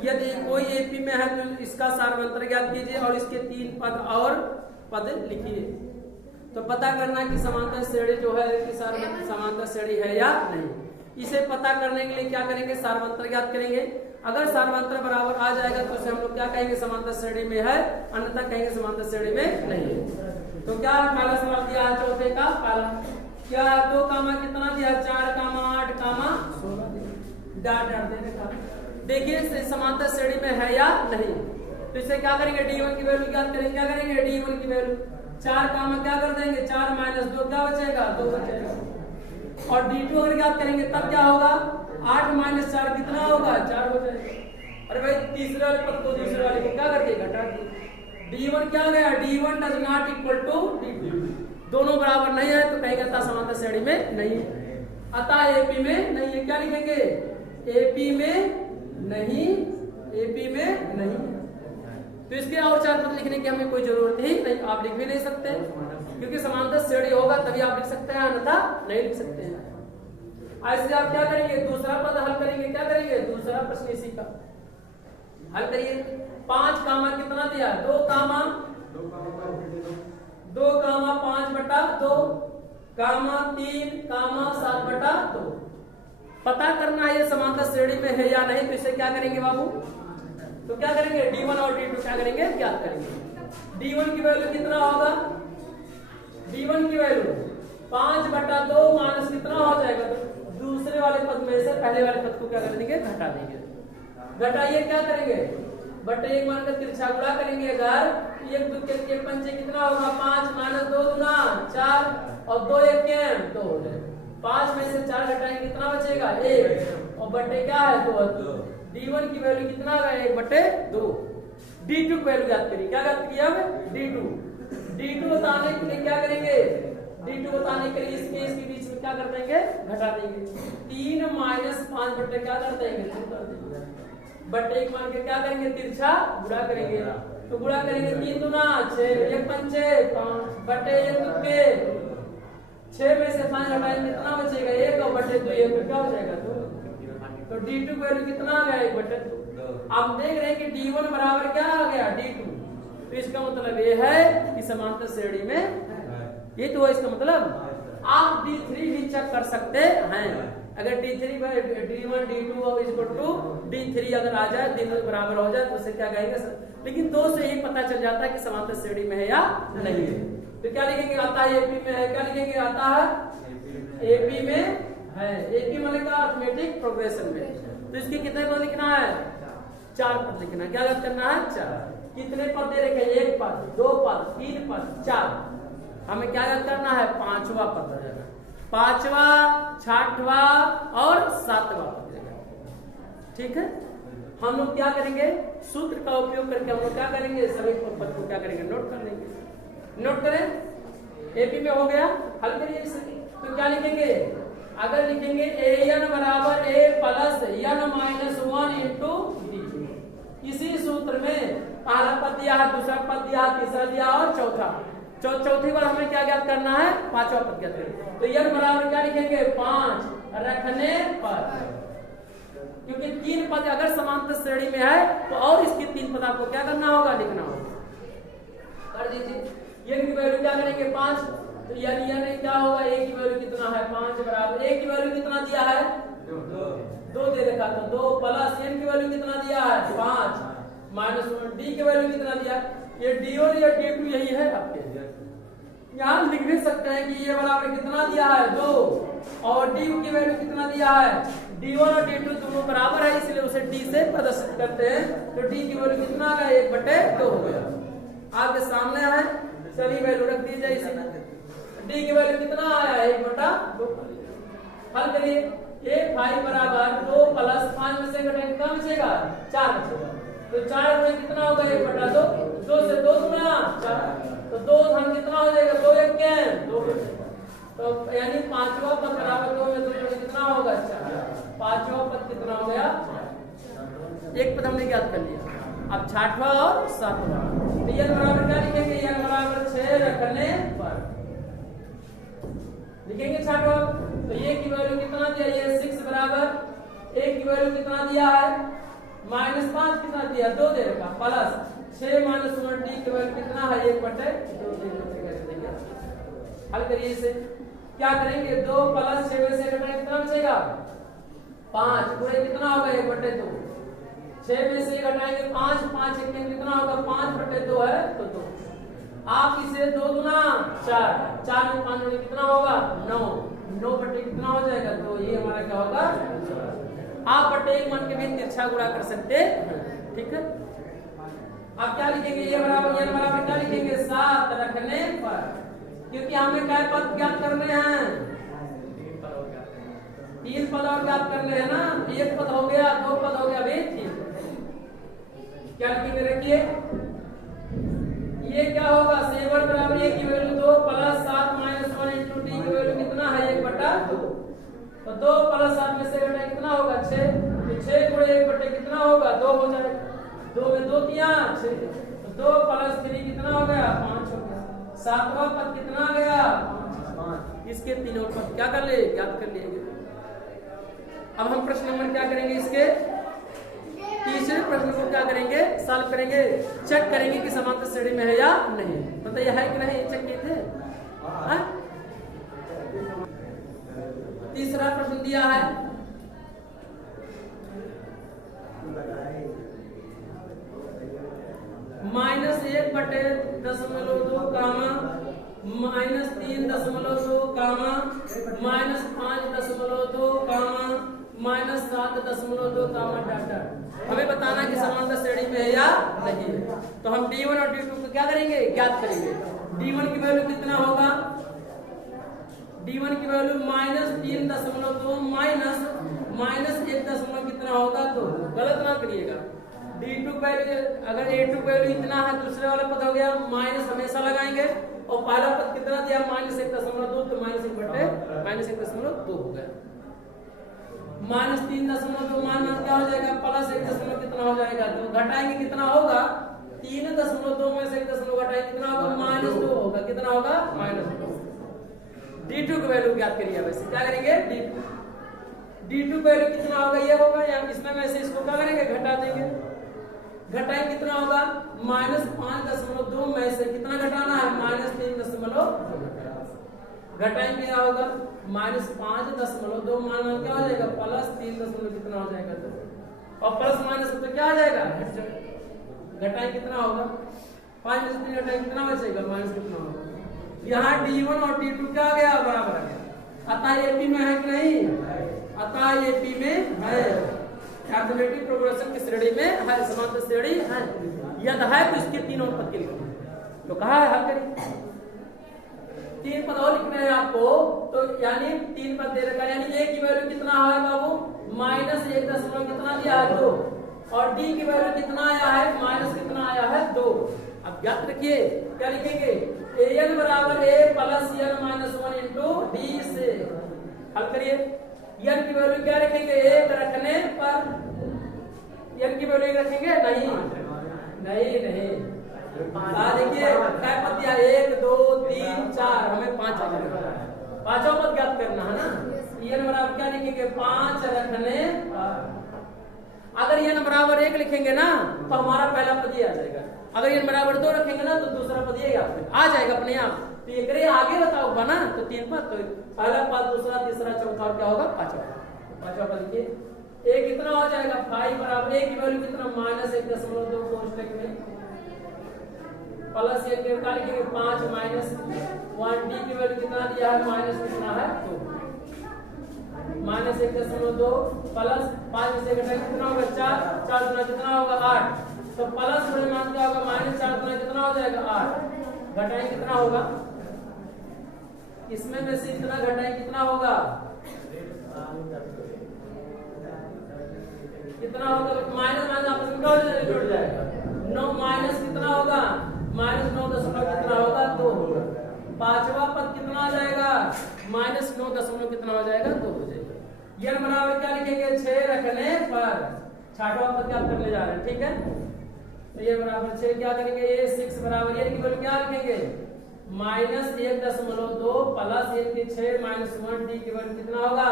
यदि कोई एपी में है तो इसका सार्वंतर ज्ञात कीजिए, और इसके 3 पद और पद लिखिए। तो पता करना कि समांतर श्रेणी जो है कि समांतर श्रेणी है या नहीं, इसे पता करने के लिए क्या करेंगे, सार्वंतर ज्ञात करेंगे। अगर सार्वंतर बराबर आ जाएगा तो उसे हम लोग क्या कहेंगे, समांतर श्रेणी में है, अन्यथा कहेंगे समांतर श्रेणी में नहीं है। तो क्या पहला सवाल दिया है चौथे का, पहला क्या 2 कामा कितना दिया, 4 कामा 8 कामा 16 डाट दे रखा। देखिए समांतर श्रेणी में है या नहीं, तो इसे क्या करेंगे, D1 की वैल्यू ज्ञात करेंगे, क्या करेंगे, D1 की वैल्यू 4 कामा क्या कर देंगे, 4 - 2 क्या बचेगा, 2 बचेगा, और D2 अगर ज्ञात करेंगे तब क्या होगा, 8 - 4 कितना होगा, 4 हो जाएगा। अरे भाई तीसरे वाले पद को दूसरे वाले को क्या करके घटा दिए, D1 क्या गया, D1 does not equal to D2, दोनों बराबर नहीं है तो कहेंगे अतः समांतर श्रेणी में नहीं है, अतः एपी में नहीं है। क्या लिखेंगे, एपी में नहीं, एपी में नहीं। तो इसके और 4 पद लिखने की हमें कोई जरूरत ही नहीं, आप लिख भी नहीं सकते। क्योंकि समांतर श्रेणी होगा तभी आप लिख सकते हैं, अन्यथा नहीं लिख सकते हैं। ऐसे आप क्या करेंगे, दूसरा पद हल करेंगे। क्या करेंगे, दूसरा प्रश्न इसी का हल करिए। 5 कामा कितना दिया, 2 कामा 5/2 कामा 3 कामा 7/2। पता करना है ये समांतर श्रेणी में है या नहीं, तो इसे क्या करेंगे बाबू, तो क्या करेंगे, D1 और D2 क्या करेंगे, ज्ञात करेंगे। D1 की वैल्यू कितना होगा, D1 की वैल्यू 5/2 माइनस कितना हो जाएगा, तो दूसरे वाले पद में से पहले वाले पद को क्या कर देंगे, घटा देंगे। घटाइए, क्या करेंगे, बटे 1 मानकर तिरछा गुणा करेंगे। अगर 1 2 के 1 पंचे कितना होगा, 5 माइनस 2 दूना 4 और 2 1 के 2 हो जाएगा। 5 में से 4 घटाएंगे कितना बचेगा, 1 और बटे क्या है 2। D1 की वैल्यू कितना आ गया, 1/2। D2 की वैल्यू ज्ञात करिए। क्या ज्ञात किया हमने, D2 बताने के लिए क्या करेंगे, D2 बताने के लिए इसके बीच में क्या कर देंगे, घटा देंगे। 3 माइनस 5 बटे क्या कर देंगे, 2 कर देंगे। बटे 1 मान के क्या करेंगे, तिरछा गुणा करेंगे। तो गुणा करेंगे 3 दूना 6 1 पंचे 5 बटे 1 के 6 में से 5 घटाएंगे कितना बचेगा, 1 और बटे 2 1 क्या हो जाएगा, 2। तो D2 की वैल्यू कितना आ गया, 1/2। आप देख रहे हैं कि D1 बराबर क्या आ गया, D2। तो इसका मतलब ये है कि समांतर श्रेणी में ये तो है। इसका मतलब आप D3 भी चेक कर सकते हैं। अगर D3 D1 D2 और D3 अगर आ जाए, दिन बराबर हो जाए, तो उसे क्या कहेंगे, लेकिन 2 से ही पता चल जाता है कि समांतर श्रेणी में है या नहीं है। तो क्या लिखेंगे, आता है AP में है। क्या लिखेंगे, आता है AP में है। AP माने का अरिथमेटिक प्रोग्रेशन में। तो इसके कितने पद लिखना है, 4 पद लिखना है। क्या याद करना है, 4। कितने पद दे रखे, 1 पद 2 पद 3 पद 4। हमें क्या याद करना है, 5वां पद हो जाएगा। 5वां 6वां और 7वां पद देगा। ठीक है, हम लोग क्या करेंगे, सूत्र का उपयोग करके हम लोग क्या करेंगे, सभी पद को क्या करेंगे, नोट कर लेंगे। नोट करें, AP में हो गया, हल करिए इसे। तो क्या लिखेंगे, अगर लिखेंगे an बराबर a plus n minus 1 into d। इसी सूत्र में पहला पद दिया है, दूसरा पद दिया है, तीसरा दिया और चौथी बार हमें क्या ज्ञात करना है, 5वां पद ज्ञात करना। तो n बराबर क्या लिखेंगे, 5 रखने पर, क्योंकि 3 पद अगर समांतर श्रेणी में है तो और इसके 3 पद आपको क्या करना होगा, लिखना होगा। कर दीजिए। n की वैल्यू क्या करेंगे, 5। तो यानी क्या होगा, a की वैल्यू कितना है, 5 बराबर a की वैल्यू कितना दिया है, 2 दे रखा। तो 2 प्लस n की वैल्यू कितना दिया है, 5 माइनस 1 d की वैल्यू कितना दिया, ये d और ये d2 यही है आपके। यहाँ लिख भी सकते हैं कि ये बराबर कितना दिया है, 2 और d की वैल्यू कितना दिया है, d1 और d2 दोनों बराबर है, इसलिए उसे d से प्रदर्शित करते हैं। तो d की वैल्यू कितना आ गया, 1/2 हो गया। आपके सामने है, सभी वैल्यू रख दी जाए इसी। d की वैल्यू कितना आया, 1/2। हल करिए, a 5 बराबर 2 प्लस 5 में से घटाएंगे कितना बचेगा, 4 बचेगा। तो 4 में कितना होगा, 1/2। 2 से 2 गुना 4, तो 2 धन कितना हो जाएगा, 2 1 के 2। तो यानी 5वां पद बराबर 2 में 2 कितना होगा, 4। 5वां पद कितना हो गया, 1 पद हमने ज्ञात कर लिया। अब 6वां और 7वां। तो n बराबर क्या लिखेंगे, n बराबर 6 रखने पर लिखेंगे 6वां। तो a की वैल्यू कितना दिया, ये 6 बराबर a की वैल्यू कितना दिया है, -5 कितना दिया, 2 दे रखा, प्लस 6 माइनस 1 d की वैल्यू कितना है, 1/2। हल करिए इसे। क्या करेंगे, 2 प्लस 6 में से घटाएंगे कितना बचेगा, 5 पूरे कितना होगा, 1/2। 6 में से घटाएंगे 5, 5 1 कितना होगा, 5/2 है तो 2। आप इसे 2 गुना 4, 4 में 5 में कितना होगा, 9, 9 बटे कितना हो जाएगा, तो ये हमारा क्या होगा। आप बटे 1 मान के भी तिरछा गुणा कर सकते हैं। ठीक है, अब क्या लिखेंगे, ये बराबर n बराबर क्या लिखेंगे, 7 रखने पर, क्योंकि हमें क्या पद ज्ञात करने हैं, 3 पद और ज्ञात करने हैं ना। 1 पद हो गया, 2 पद हो गया, अभी 3। क्या लिखेंगे, रखिए ये क्या होगा, 7 बराबर a की value 2 plus 7 minus 1 into d की वैल्यू कितना है, 1/2। तो 2 प्लस 7 में से घटाए कितना होगा, 6। तो 6 गुणे 1 कितना होगा, 2 हो जाएगा। 2 में 2 3 6, तो 2 प्लस 3 कितना हो गया, 5 हो गया। सातवां पद कितना आ गया? इसके तीनों पद क्या कर ले? ज्ञात कर लिए। अब हम प्रश्न नंबर क्या करेंगे? इसके तीसरे प्रश्न को क्या करेंगे? सॉल्व करेंगे, चेक करेंगे कि समांतर श्रेणी में है या नहीं। बताइए है कि नहीं? चेक किए थे? तीसरा प्रश्न दिया है -1/10.2 कामा -3.2 कामा -5.2 कामा -7.2 कामा डाटा। हमें बताना कि समांतर श्रेणी में है या नहीं है। तो हम D1 और D2 को क्या करेंगे? ज्ञात करेंगे। D1 की वैल्यू कितना होगा? D1 की वैल्यू -3.2 -1 कितना होगा? तो गलत ना करिएगा। D2 वैल्यू अगर A2 वैल्यू इतना है, दूसरे वाला पद हो गया माइनस हमेशा लगाएंगे, और पहला पद कितना दिया? -1.2, तो -1/-1.2 हो गया। -3.2 मान क्या हो जाएगा? +1 कितना हो जाएगा? तो घटाएंगे कितना होगा? 3.2 में से 1 घटाएंगे कितना होगा? -2 होगा। कितना होगा? -2। D2 की वैल्यू ज्ञात करिए। वैसे क्या करेंगे? D2 वैल्यू कितना होगा? ये होगा, या इसमें में से इसको क्या करेंगे? घटा देंगे। घटाएंगे कितना होगा? -5.2 में से कितना घटाना है? -3.2 घटाएंगे क्या होगा? -5.2 मान क्या हो जाएगा? +3 कितना हो जाएगा? तो और प्लस माइनस तो क्या आ जाएगा? घटाएंगे कितना होगा? 5 में से 3 घटाएंगे कितना बचेगा? माइनस कितना होगा? यहाँ D1 और D2 क्या आ गया? बराबर आ गया। अतः AP में है कि नहीं? अतः AP में है। अर्थमेटिक प्रोग्रेशन की श्रेणी में है, समांतर श्रेणी है। यदि है तो इसके तीनों पद के लिखो। तो कहा है हल करिए। 3 पद और लिखने हैं आपको, तो यानी 3 पद दे रखा है, यानी A की वैल्यू कितना है बाबू? -1 कितना दिया है? 2। और D की वैल्यू कितना आया है? माइनस कितना आया है? 2। अब ज्ञात रखिए, क्या लिखेंगे? AN बराबर A plus N minus 1 into D से हल करिए। N की वैल्यू क्या रखेंगे? 1 रखने पर N की वैल्यू 1 रखेंगे? नहीं। देखिए क्या पद दिया? 1 2 3 4, हमें 5 पांचवा पद ज्ञात करना है ना। N बराबर क्या लिखेंगे? 5 रखने पर। अगर N बराबर 1 लिखेंगे ना तो हमारा पहला पद ये आ जाएगा। अगर N बराबर 2 रखेंगे ना तो दूसरा पद ये आ जाएगा अपने आप। तो ये करे आगे बताओ ना, तो 3 पद, तो पहला पद, दूसरा, तीसरा, चौथा, और क्या होगा? पांचवा पद लिखिए। A कितना हो जाएगा? 5 बराबर A की वैल्यू कितना? -1.2 कोष्टक में प्लस 1 क्या लिखेंगे? 5 माइनस 1। D की वैल्यू कितना दिया है? माइनस कितना है? 2। -1.2 प्लस 5 से घटाएं कितना होगा? 4 गुना कितना होगा? 8। तो प्लस बड़े मान क्या होगा? -4 गुना कितना हो जाएगा? 8। घटाएं कितना होगा? इसमें में से इतना घटाएं कितना होगा? कितना होगा? माइनस आपस में जुड़ जाएगा। 9 माइनस कितना होगा? -9 कितना होगा? 2 होगा। पांचवा पद कितना आ जाएगा? -9 कितना हो जाएगा? 2 हो जाएगा। N बराबर क्या लिखेंगे? 6 रखने पर। छठवां पद क्या करने जा रहे हैं? ठीक है, तो ये बराबर 6 क्या करेंगे? ये 6 बराबर ये की वैल्यू क्या लिखेंगे? -1.2 प्लस 1 की 6 -1 D की वैल्यू कितना होगा?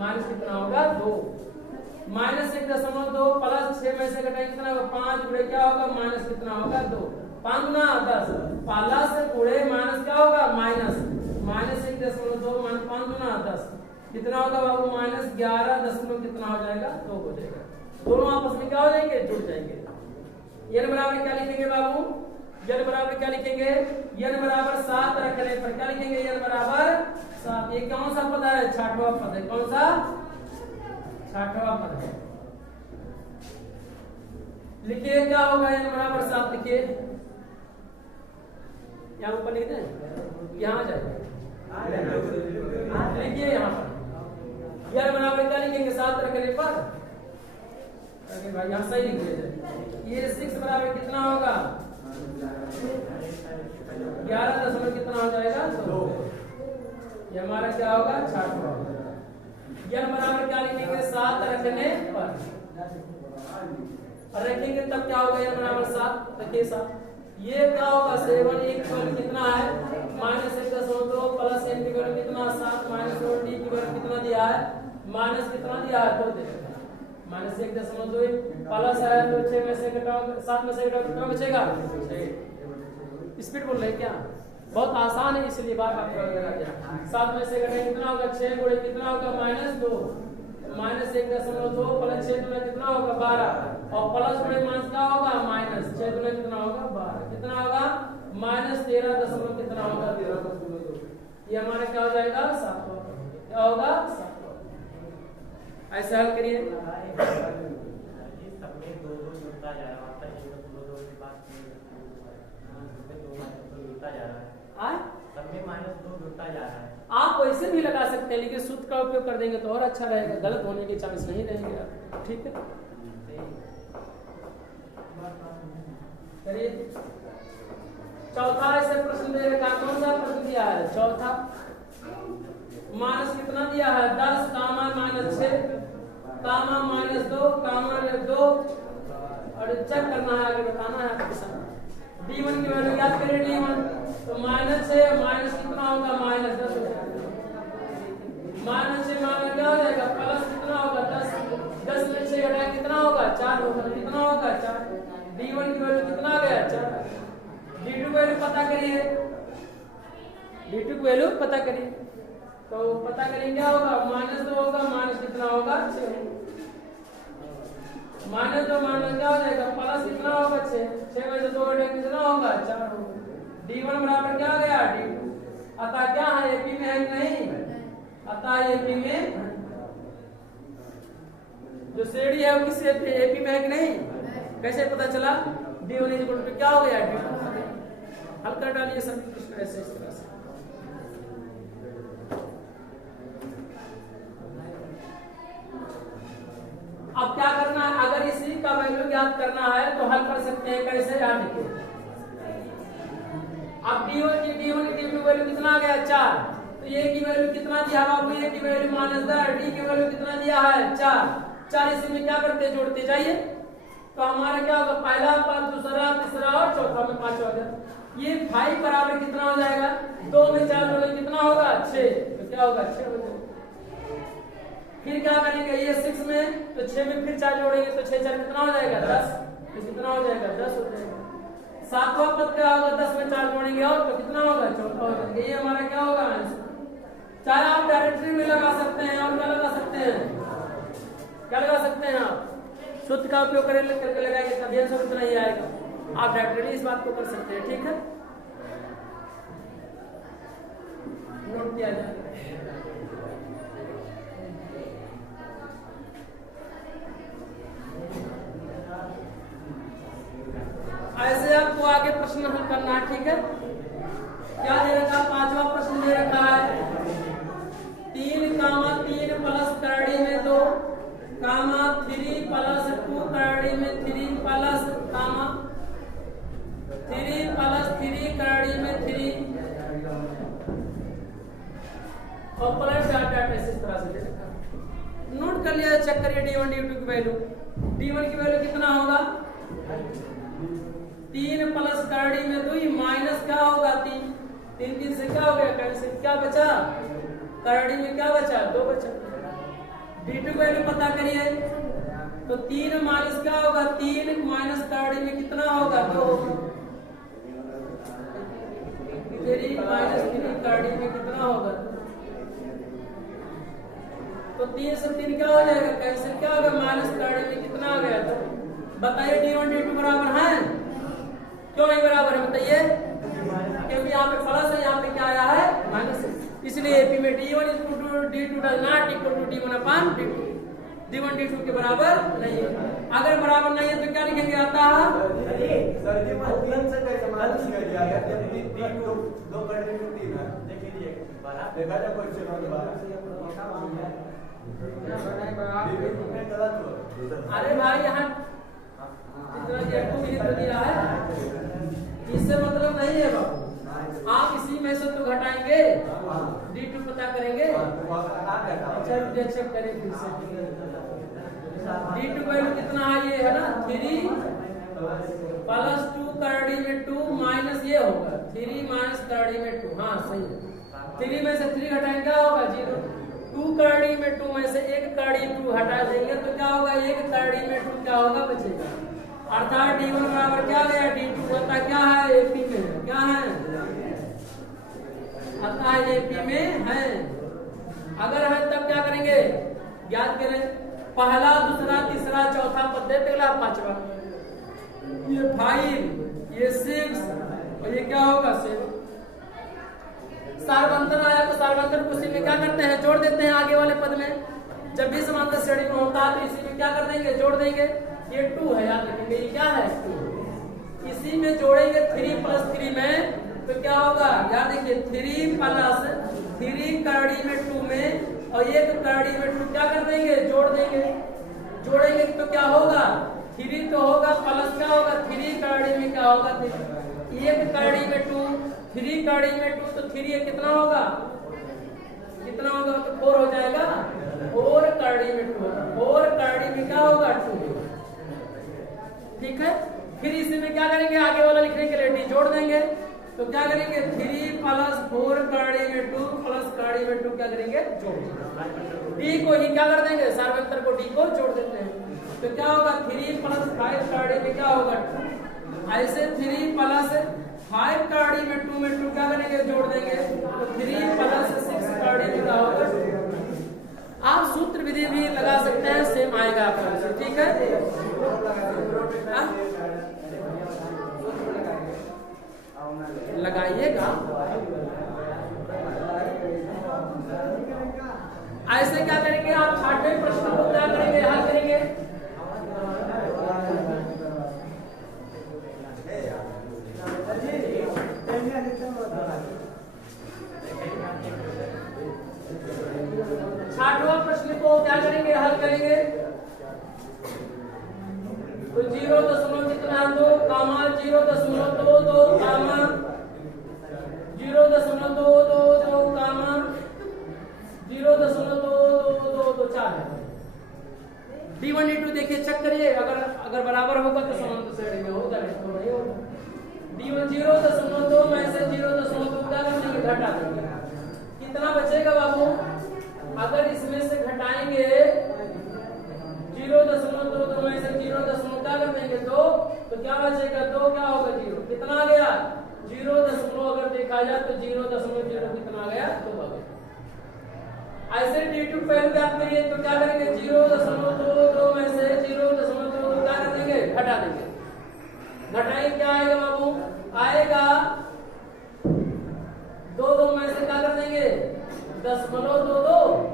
माइनस कितना होगा? 2। -1.2 प्लस 6 में से घटाएंगे कितना होगा? 5 गुणे क्या होगा? माइनस कितना होगा? 2। 5 गुना 10 प्लस गुणे माइनस क्या होगा? माइनस -1.2 माइनस 5 गुना 10 कितना होगा बाबू? -11 कितना हो जाएगा? 2 हो जाएगा। दोनों आपस में क्या हो जाएंगे? जुड़ जाएंगे। N बराबर क्या लिखेंगे बाबू? N बराबर क्या लिखेंगे? N बराबर 7 रखने पर क्या लिखेंगे? N बराबर 7। ये कौन सा पद है? छठवां पद है। कौन सा? छठवां पद है। लिखिए क्या होगा? N बराबर 7 लिखिए। यहाँ ऊपर लिख दें, यहाँ जाएगा। लिखिए यहाँ पर N बराबर क्या लिखेंगे? 7 रखने पर। अरे भाई यहाँ सही लिख दीजिए। ये 6 बराबर कितना होगा? 11 कितना हो जाएगा? 2। ये हमारा क्या होगा? छठवां। N बराबर क्या लिखेंगे? 7 रखने पर। और रखेंगे तब क्या होगा? N बराबर 7 रखिए 7। ये क्या होगा 7 एक की वैल्यू कितना है -1.2 प्लस n की वैल्यू कितना 7 माइनस डी की वैल्यू कितना दिया है माइनस कितना दिया है 2 -1.2 प्लस है तो 6 में से घटाओ 7 में से घटाओ कितना बचेगा 6 स्पीड बोल रहे क्या बहुत आसान है इसलिए बार बार लगा दिया 7 में से घटाए कितना होगा 6 गुणे कितना होगा -2 -1.2 प्लस 6 गुणे कितना होगा 12 और प्लस गुणे माइनस क्या होगा माइनस 6 गुणे कितना होगा 12 कितना होगा -13 कितना होगा 13.2 ये हमारा क्या हो जाएगा 7 क्या होगा 7 ऐसे हल करिए सब में 2 जुड़ता जा रहा है वापस 1.2 के बाद जुड़ता जा रहा है सब में -2 जुड़ता जा रहा है आप वैसे भी लगा सकते हैं लेकिन सूत्र का उपयोग कर देंगे तो और अच्छा रहेगा गलत होने के चांस नहीं रहेंगे आप ठीक है करिए चौथा ऐसे प्रश्न दे रखा कौन सा प्रश्न दिया है चौथा माइनस कितना दिया है 10 कामा -6 कामा -2 कामा 2 और चेक करना है आगे बताना है आपके साथ d1 की वैल्यू याद करिए d1 तो माइनस है माइनस कितना होगा -10 हो जाएगा माइनस से माइनस क्या हो जाएगा प्लस कितना होगा 10 में से घटाए कितना होगा 4 होगा कितना होगा 4 d1 की वैल्यू कितना आ गया 4 d2 वैल्यू पता करिए d2 की वैल्यू पता करिए तो पता करेंगे क्या होगा -2 होगा माइनस कितना होगा 6 -2 माइनस क्या हो जाएगा प्लस कितना होगा 6 में से 2 घटाए कितना होगा 4 होगा d1 बराबर क्या आ गया d2 अतः क्या है एपी में है नहीं अतः एपी में जो श्रेणी है वो किस एपी में है कि नहीं कैसे पता चला d1 क्या हो गया d2 हल कर डालिए सभी प्रश्न ऐसे इस तरह से अब क्या करना है अगर इसी का वैल्यू ज्ञात करना है तो हल कर सकते हैं कैसे याद रखिए अब d1 की d2 वैल्यू कितना आ गया 4 तो ये की वैल्यू कितना दिया बाबू ये की वैल्यू -10 d की वैल्यू कितना दिया है 4 इसी में क्या करते जोड़ते जाइए तो हमारा क्या होगा पहला पांच दूसरा तीसरा और चौथा में 5 हो गया ये 5 बराबर कितना हो जाएगा 2 में 4 जोड़े कितना होगा 6 तो क्या होगा 6 हो जाएगा फिर क्या करेंगे ये 6 में तो 6 में फिर 4 जोड़ेंगे तो 6 4 कितना हो जाएगा 10 तो कितना हो जाएगा 10 हो जाएगा सातवां पद क्या होगा 10 में 4 जोड़ेंगे और तो कितना होगा 14 हो जाएगा ये हमारा क्या होगा आंसर चाहे आप डायरेक्टरी में लगा सकते हैं और क्या लगा सकते हैं क्या लगा सकते हैं आप सूत्र का उपयोग करके लगाएंगे तभी आंसर उतना ही आएगा आप डायरेक्टली इस बात को कर सकते हैं ठीक है नोट किया जाए ऐसे आपको आगे प्रश्न हल करना है ठीक है क्या दे रखा पांचवा प्रश्न दे रखा है 3, प्लस करड़ी में 2 कामा 3 प्लस 2 करड़ी में 3 प्लस कामा 3 प्लस 3 करड़ी में 3 और प्लस डाटा इस तरह से दे रखा नोट कर लिया चेक करिए d1 d2 की वैल्यू d1 की वैल्यू कितना होगा 3 प्लस करड़ी में 2 माइनस क्या होगा 3 से क्या हो गया कैंसिल क्या बचा करड़ी में क्या बचा 2 बचा d2 की वैल्यू पता करिए तो 3 माइनस क्या होगा 3 माइनस करड़ी में कितना होगा 2 3 माइनस 3 करड़ी में कितना होगा तो 3 से 3 क्या हो जाएगा कैंसिल क्या होगा माइनस करड़ी में कितना आ गया बताइए d1 d2 बराबर है क्यों नहीं बराबर है बताइए क्योंकि यहाँ पे प्लस है यहाँ पे क्या आया है माइनस इसलिए एपी में d1 d2 does not equal to d1 upon d2 d1 d2 के बराबर नहीं है अगर बराबर नहीं है तो क्या लिखेंगे आता है सर जी मतलब से कैसे माइनस कर दिया गया d2 2 करड़ी में 3 है देख लीजिए देखा जाए क्वेश्चन में 12 अरे भाई यहाँ इतना दिया है इससे मतलब नहीं है बाबू आप इसी में से तो घटाएंगे d2 पता करेंगे अच्छा चेक करें फिर से d2 वैल्यू कितना है ये है ना 3 प्लस 2 करड़ी में 2 माइनस ये होगा 3 माइनस करड़ी में 2। हाँ सही है, 3 में से 3 घटाएंगे क्या होगा 0। 2 करड़ी में 2 में से 1 करड़ी 2 हटा देंगे तो क्या होगा 1 करड़ी में 2 क्या होगा बचेगा। अर्थात D1 बराबर क्या गया D2 होता क्या है AP में है, क्या है अतः AP में है। अगर है तब क्या करेंगे याद करें, पहला दूसरा तीसरा चौथा पद देते अगला पांचवा, ये 5 ये 6 और ये क्या होगा 7। सार्वंतन आया तो सार्वंतन को इसी में क्या करते हैं जोड़ देते हैं आगे वाले पद में। जब भी समांतर श्रेणी में होता है तो इसी में क्या कर देंगे जोड़ देंगे। ये 2 है याद रखेंगे, ये क्या है 2, इसी में जोड़ेंगे 3 प्लस 3 में तो क्या होगा याद रखिए 3 प्लस 3 करड़ी में 2 में और 1 करड़ी में 2 क्या कर देंगे जोड़ देंगे। जोड़ेंगे तो क्या होगा 3 तो होगा प्लस क्या होगा 3 करड़ी में क्या होगा 1 करड़ी में 2 3 करड़ी में 2 तो 3 कितना होगा तो 4 हो जाएगा। 4 करड़ी में 2 4 करड़ी में क्या होगा 2। ठीक है, फिर इसी में क्या करेंगे आगे वाला लिखने के लिए D जोड़ देंगे तो क्या करेंगे 3 प्लस 4 करड़ी में 2 प्लस करड़ी में 2 क्या करेंगे जोड़ देंगे। D को ही क्या कर देंगे सार्वंतर को D को जोड़ देते हैं तो क्या होगा 3 प्लस 5 करड़ी में क्या होगा 2। ऐसे 3 प्लस 5 करड़ी में 2 में 2 क्या करेंगे जोड़ देंगे तो 3 प्लस 6 करड़ी में क्या होगा 2। आप सूत्र विधि भी लगा सकते हैं, सेम आएगा आपका। ठीक है, लगाइएगा। ऐसे क्या करेंगे आप 6वें प्रश्न को क्या करेंगे हल करेंगे। प्रश्न को क्या करेंगे हल करेंगे तो 0 कितना 2 कामा 0.22 कामा 0.222 कामा 0.222 4 है। D1 D2 देखिए चेक करिए, अगर बराबर होगा तो समांतर श्रेणी में होगा, नहीं तो नहीं होगा। D1 0.2 में से 0.2 क्या कर देंगे घटा देंगे, कितना बचेगा बाबू। अगर इसमें से घटाएंगे 0.2 में से 0 क्या कर देंगे 2 तो क्या बचेगा 2 क्या होगा 0 कितना आ गया 0 अगर देखा जाए तो 0.0 कितना आ गया 2 आ गया। ऐसे D2 पहले बात करिए तो क्या करेंगे 0.22 में से 0.22 क्या कर देंगे घटा देंगे। घटाएंगे क्या आएगा बाबू आएगा 2 में से क्या कर देंगे 0.22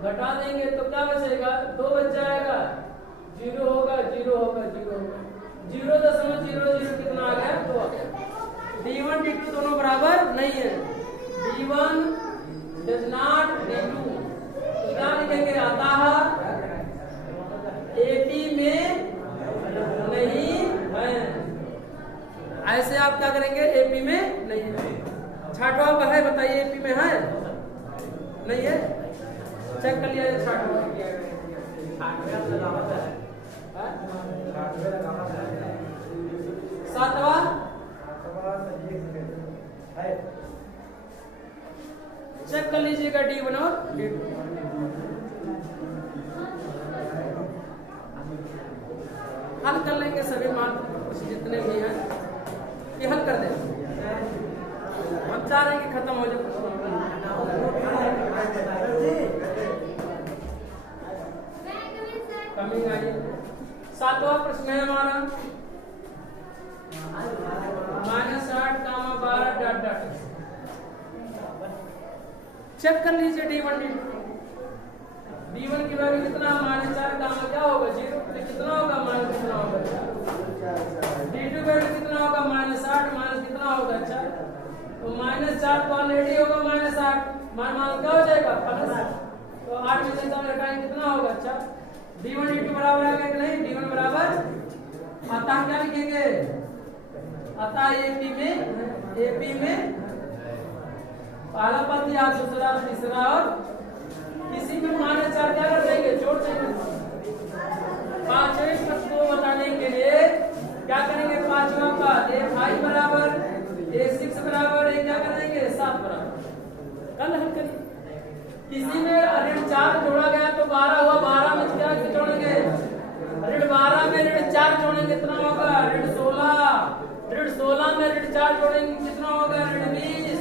घटा देंगे तो क्या बचेगा 2 बच जाएगा 0 होगा 0 होगा 0 होगा 0.00 कितना आ गया 2 आ गया। D1 D2 दोनों बराबर नहीं है, D1 does not D2 तो क्या लिखेंगे अतः AP में नहीं है। ऐसे आप क्या करेंगे AP में नहीं है। 6वां है बताइए AP में है नहीं है, चेक कर लिया 6वां 7वां चेक कर लीजिएगा D1 और D2। हल कर लेंगे सभी मान जितने भी हैं ये हल कर देंगे। हम चाह रहे हैं कि खत्म हो जाए। कमी आई 7वां प्रश्न है हमारा -8 कामा 12 डॉट डॉट। चेक कर लीजिए D1 D1 की वैल्यू कितना -4 कामा क्या होगा 0 कितना होगा माइनस कितना होगा D2 वैल्यू कितना होगा -8 माइनस कितना होगा 4 तो -4 तो ऑलरेडी होगा -8 मान क्या हो जाएगा प्लस तो 8 में से 4 घटाएंगे कितना होगा 4। D1 D2 बराबर आ गया कि नहीं D1 बराबर अतः क्या लिखेंगे अतः AP में पहला पद या दूसरा तीसरा और किसी में -4 क्या कर देंगे जोड़ देंगे। 5वें प्रश्न को बताने के लिए क्या करेंगे पांचवा का A5 बराबर A6 बराबर क्या कर देंगे 7 बराबर। कल हल करिए। इसी में ऋण 4 जोड़ा गया तो 12 हुआ, 12 में क्या जोड़ेंगे ऋण 12 में ऋण 4 जोड़ेंगे कितना होगा ऋण 16। ऋण 16 में ऋण 4 जोड़ेंगे कितना होगा ऋण 20।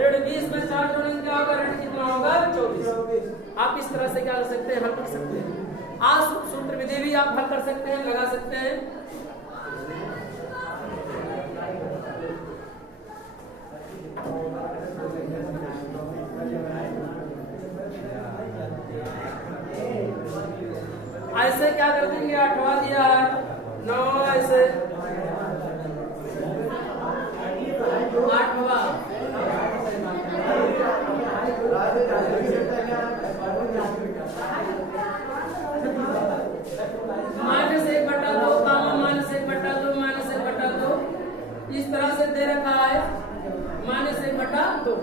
ऋण 20 में 4 जोड़ेंगे क्या होगा ऋण कितना होगा 24। आप इस तरह से क्या कर सकते हैं हल कर सकते हैं। आज सूत्र विधि भी आप हल कर सकते हैं, लगा सकते हैं। ऐसे क्या कर देंगे 8वां दिया है 9 ऐसे 8वां -1/2 कामा -1/2 -1/2 इस तरह से दे रखा है -1/2।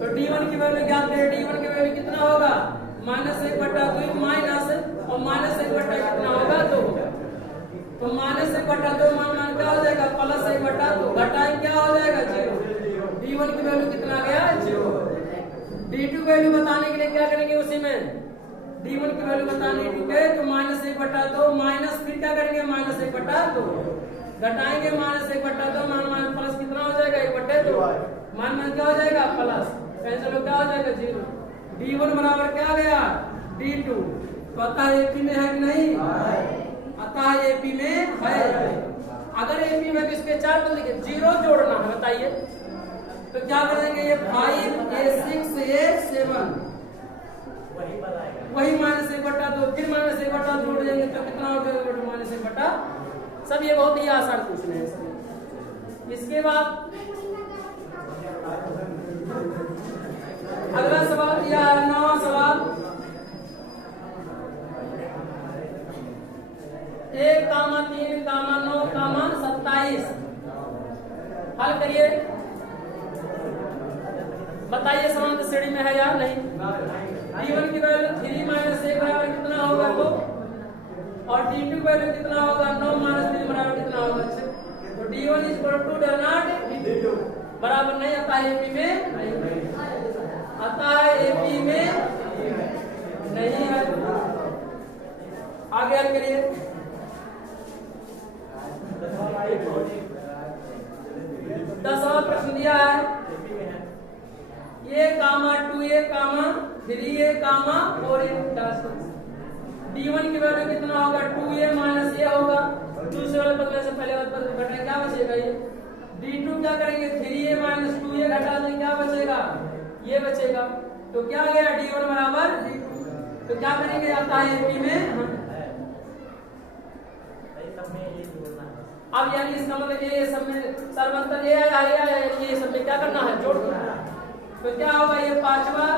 तो D1 की वैल्यू ज्ञात है। D1 की वैल्यू कितना होगा -1/2 माइनस और -1/2 कितना होगा 2। तो -1/2 मान क्या हो जाएगा +1/2 घटाए क्या हो जाएगा 0। D1 की वैल्यू कितना गया 0। D2 वैल्यू बताने के लिए क्या करेंगे उसी में D1 की वैल्यू बताने के तो -1/2 माइनस फिर क्या करेंगे -1/2 घटाएंगे -1/2 मान प्लस कितना हो जाएगा 1/2 मान क्या हो जाएगा प्लस कैंसिल हो क्या हो जाएगा 0। D1 बराबर क्या गया D2। तो अतः AP में है कि नहीं अतः AP में है। अगर AP में इसके 4 बदल के 0 जोड़ना है बताइए तो क्या करेंगे ये 5 A6 A7 वही -1/2 फिर -1/2 जोड़ देंगे तो कितना हो जाएगा -1/2। सब ये बहुत ही आसान क्वेश्चन है। इसके बाद अगला सवाल दिया है 9वां सवाल 1, 3, 9, 27 हल करिए। बताइए समांतर श्रेणी में है या नहीं। D1 की वैल्यू 3 - 1 बराबर कितना होगा 2 और D2 की वैल्यू कितना होगा 9 - 3 बराबर कितना होगा 6। तो D1 = not D2 बराबर नहीं अतः AP में नहीं अतः AP में नहीं है। आगे हल करिए। 10वां प्रश्न दिया है A, 2A, 3A, 4A। D1 की वैल्यू कितना होगा 2A - A होगा। दूसरे वाले बदलने से पहले वाले बदल घटाएं क्या बचेगा ये D2 क्या करेंगे 3A - 2A घटा दें क्या बचेगा ये बचेगा। तो क्या गया D1 बराबर D2। तो क्या करेंगे अतः AP में अब यानी इसका मतलब ये सब में सर्वंतर ये सब में क्या करना है जोड़ करना है। तो क्या होगा ये 5वां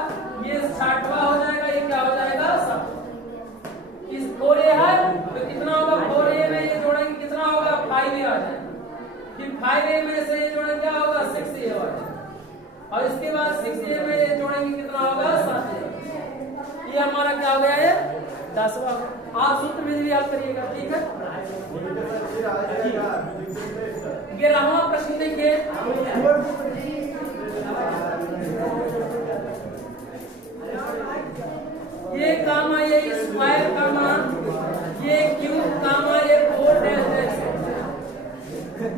ये 60वां हो जाएगा ये क्या हो जाएगा 7। इस 4A है तो कितना होगा 4A में ये जोड़ेंगे कितना होगा 5A आ जाएगा। फिर 5A में से ये जोड़ेंगे क्या होगा 6A आ जाएगा और इसके बाद 6A में ये जोड़ेंगे कितना होगा 7A। ये हमारा क्या हो गया ये 10वां। आप सूत्र में भी हल करिएगा ठीक है। 11वां प्रश्न देखिए ये कामा ये स्क्वायर कामा ये क्यूब कामा ये 4 डैश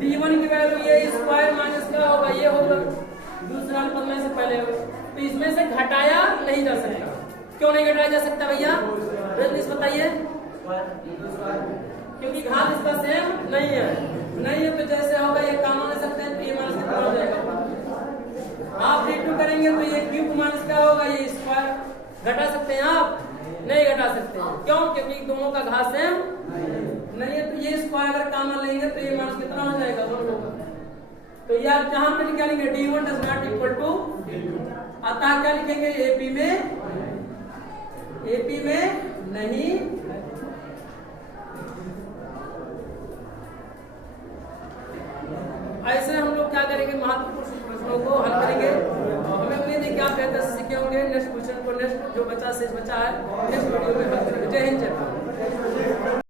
D1 की वैल्यू ये स्क्वायर माइनस क्या होगा ये होगा दूसरा पढ़ने से पहले होगा। तो इसमें से घटाया नहीं जा सकता। क्यों नहीं घटाया जा सकता भैया जल्दी बताइए। क्योंकि घात इसका सेम नहीं है तो जैसे होगा ये काम मान सकते हैं तो ये माइनस कितना हो जाएगा। आप D2 करेंगे तो ये क्यूब माइनस क्या होगा ये स्क्वायर घटा सकते हैं आप नहीं घटा सकते हैं। क्यों क्योंकि दोनों का घात सेम नहीं है। तो ये स्क्वायर अगर कॉमन लेंगे तो ये माइनस कितना हो जाएगा 1 होगा। तो ये आप जहां पे निकालेंगे D1 does not equal to अतः क्या लिखेंगे AP में नहीं। ऐसे हम लोग क्या करेंगे महत्वपूर्ण प्रश्नों को हल करेंगे। हमें उम्मीद है कि आप बेहतर से सीखे होंगे। नेक्स्ट क्वेश्चन को नेक्स्ट जो बचा शेष बचा है नेक्स्ट वीडियो में हल करेंगे। जय हिंद जय भारत।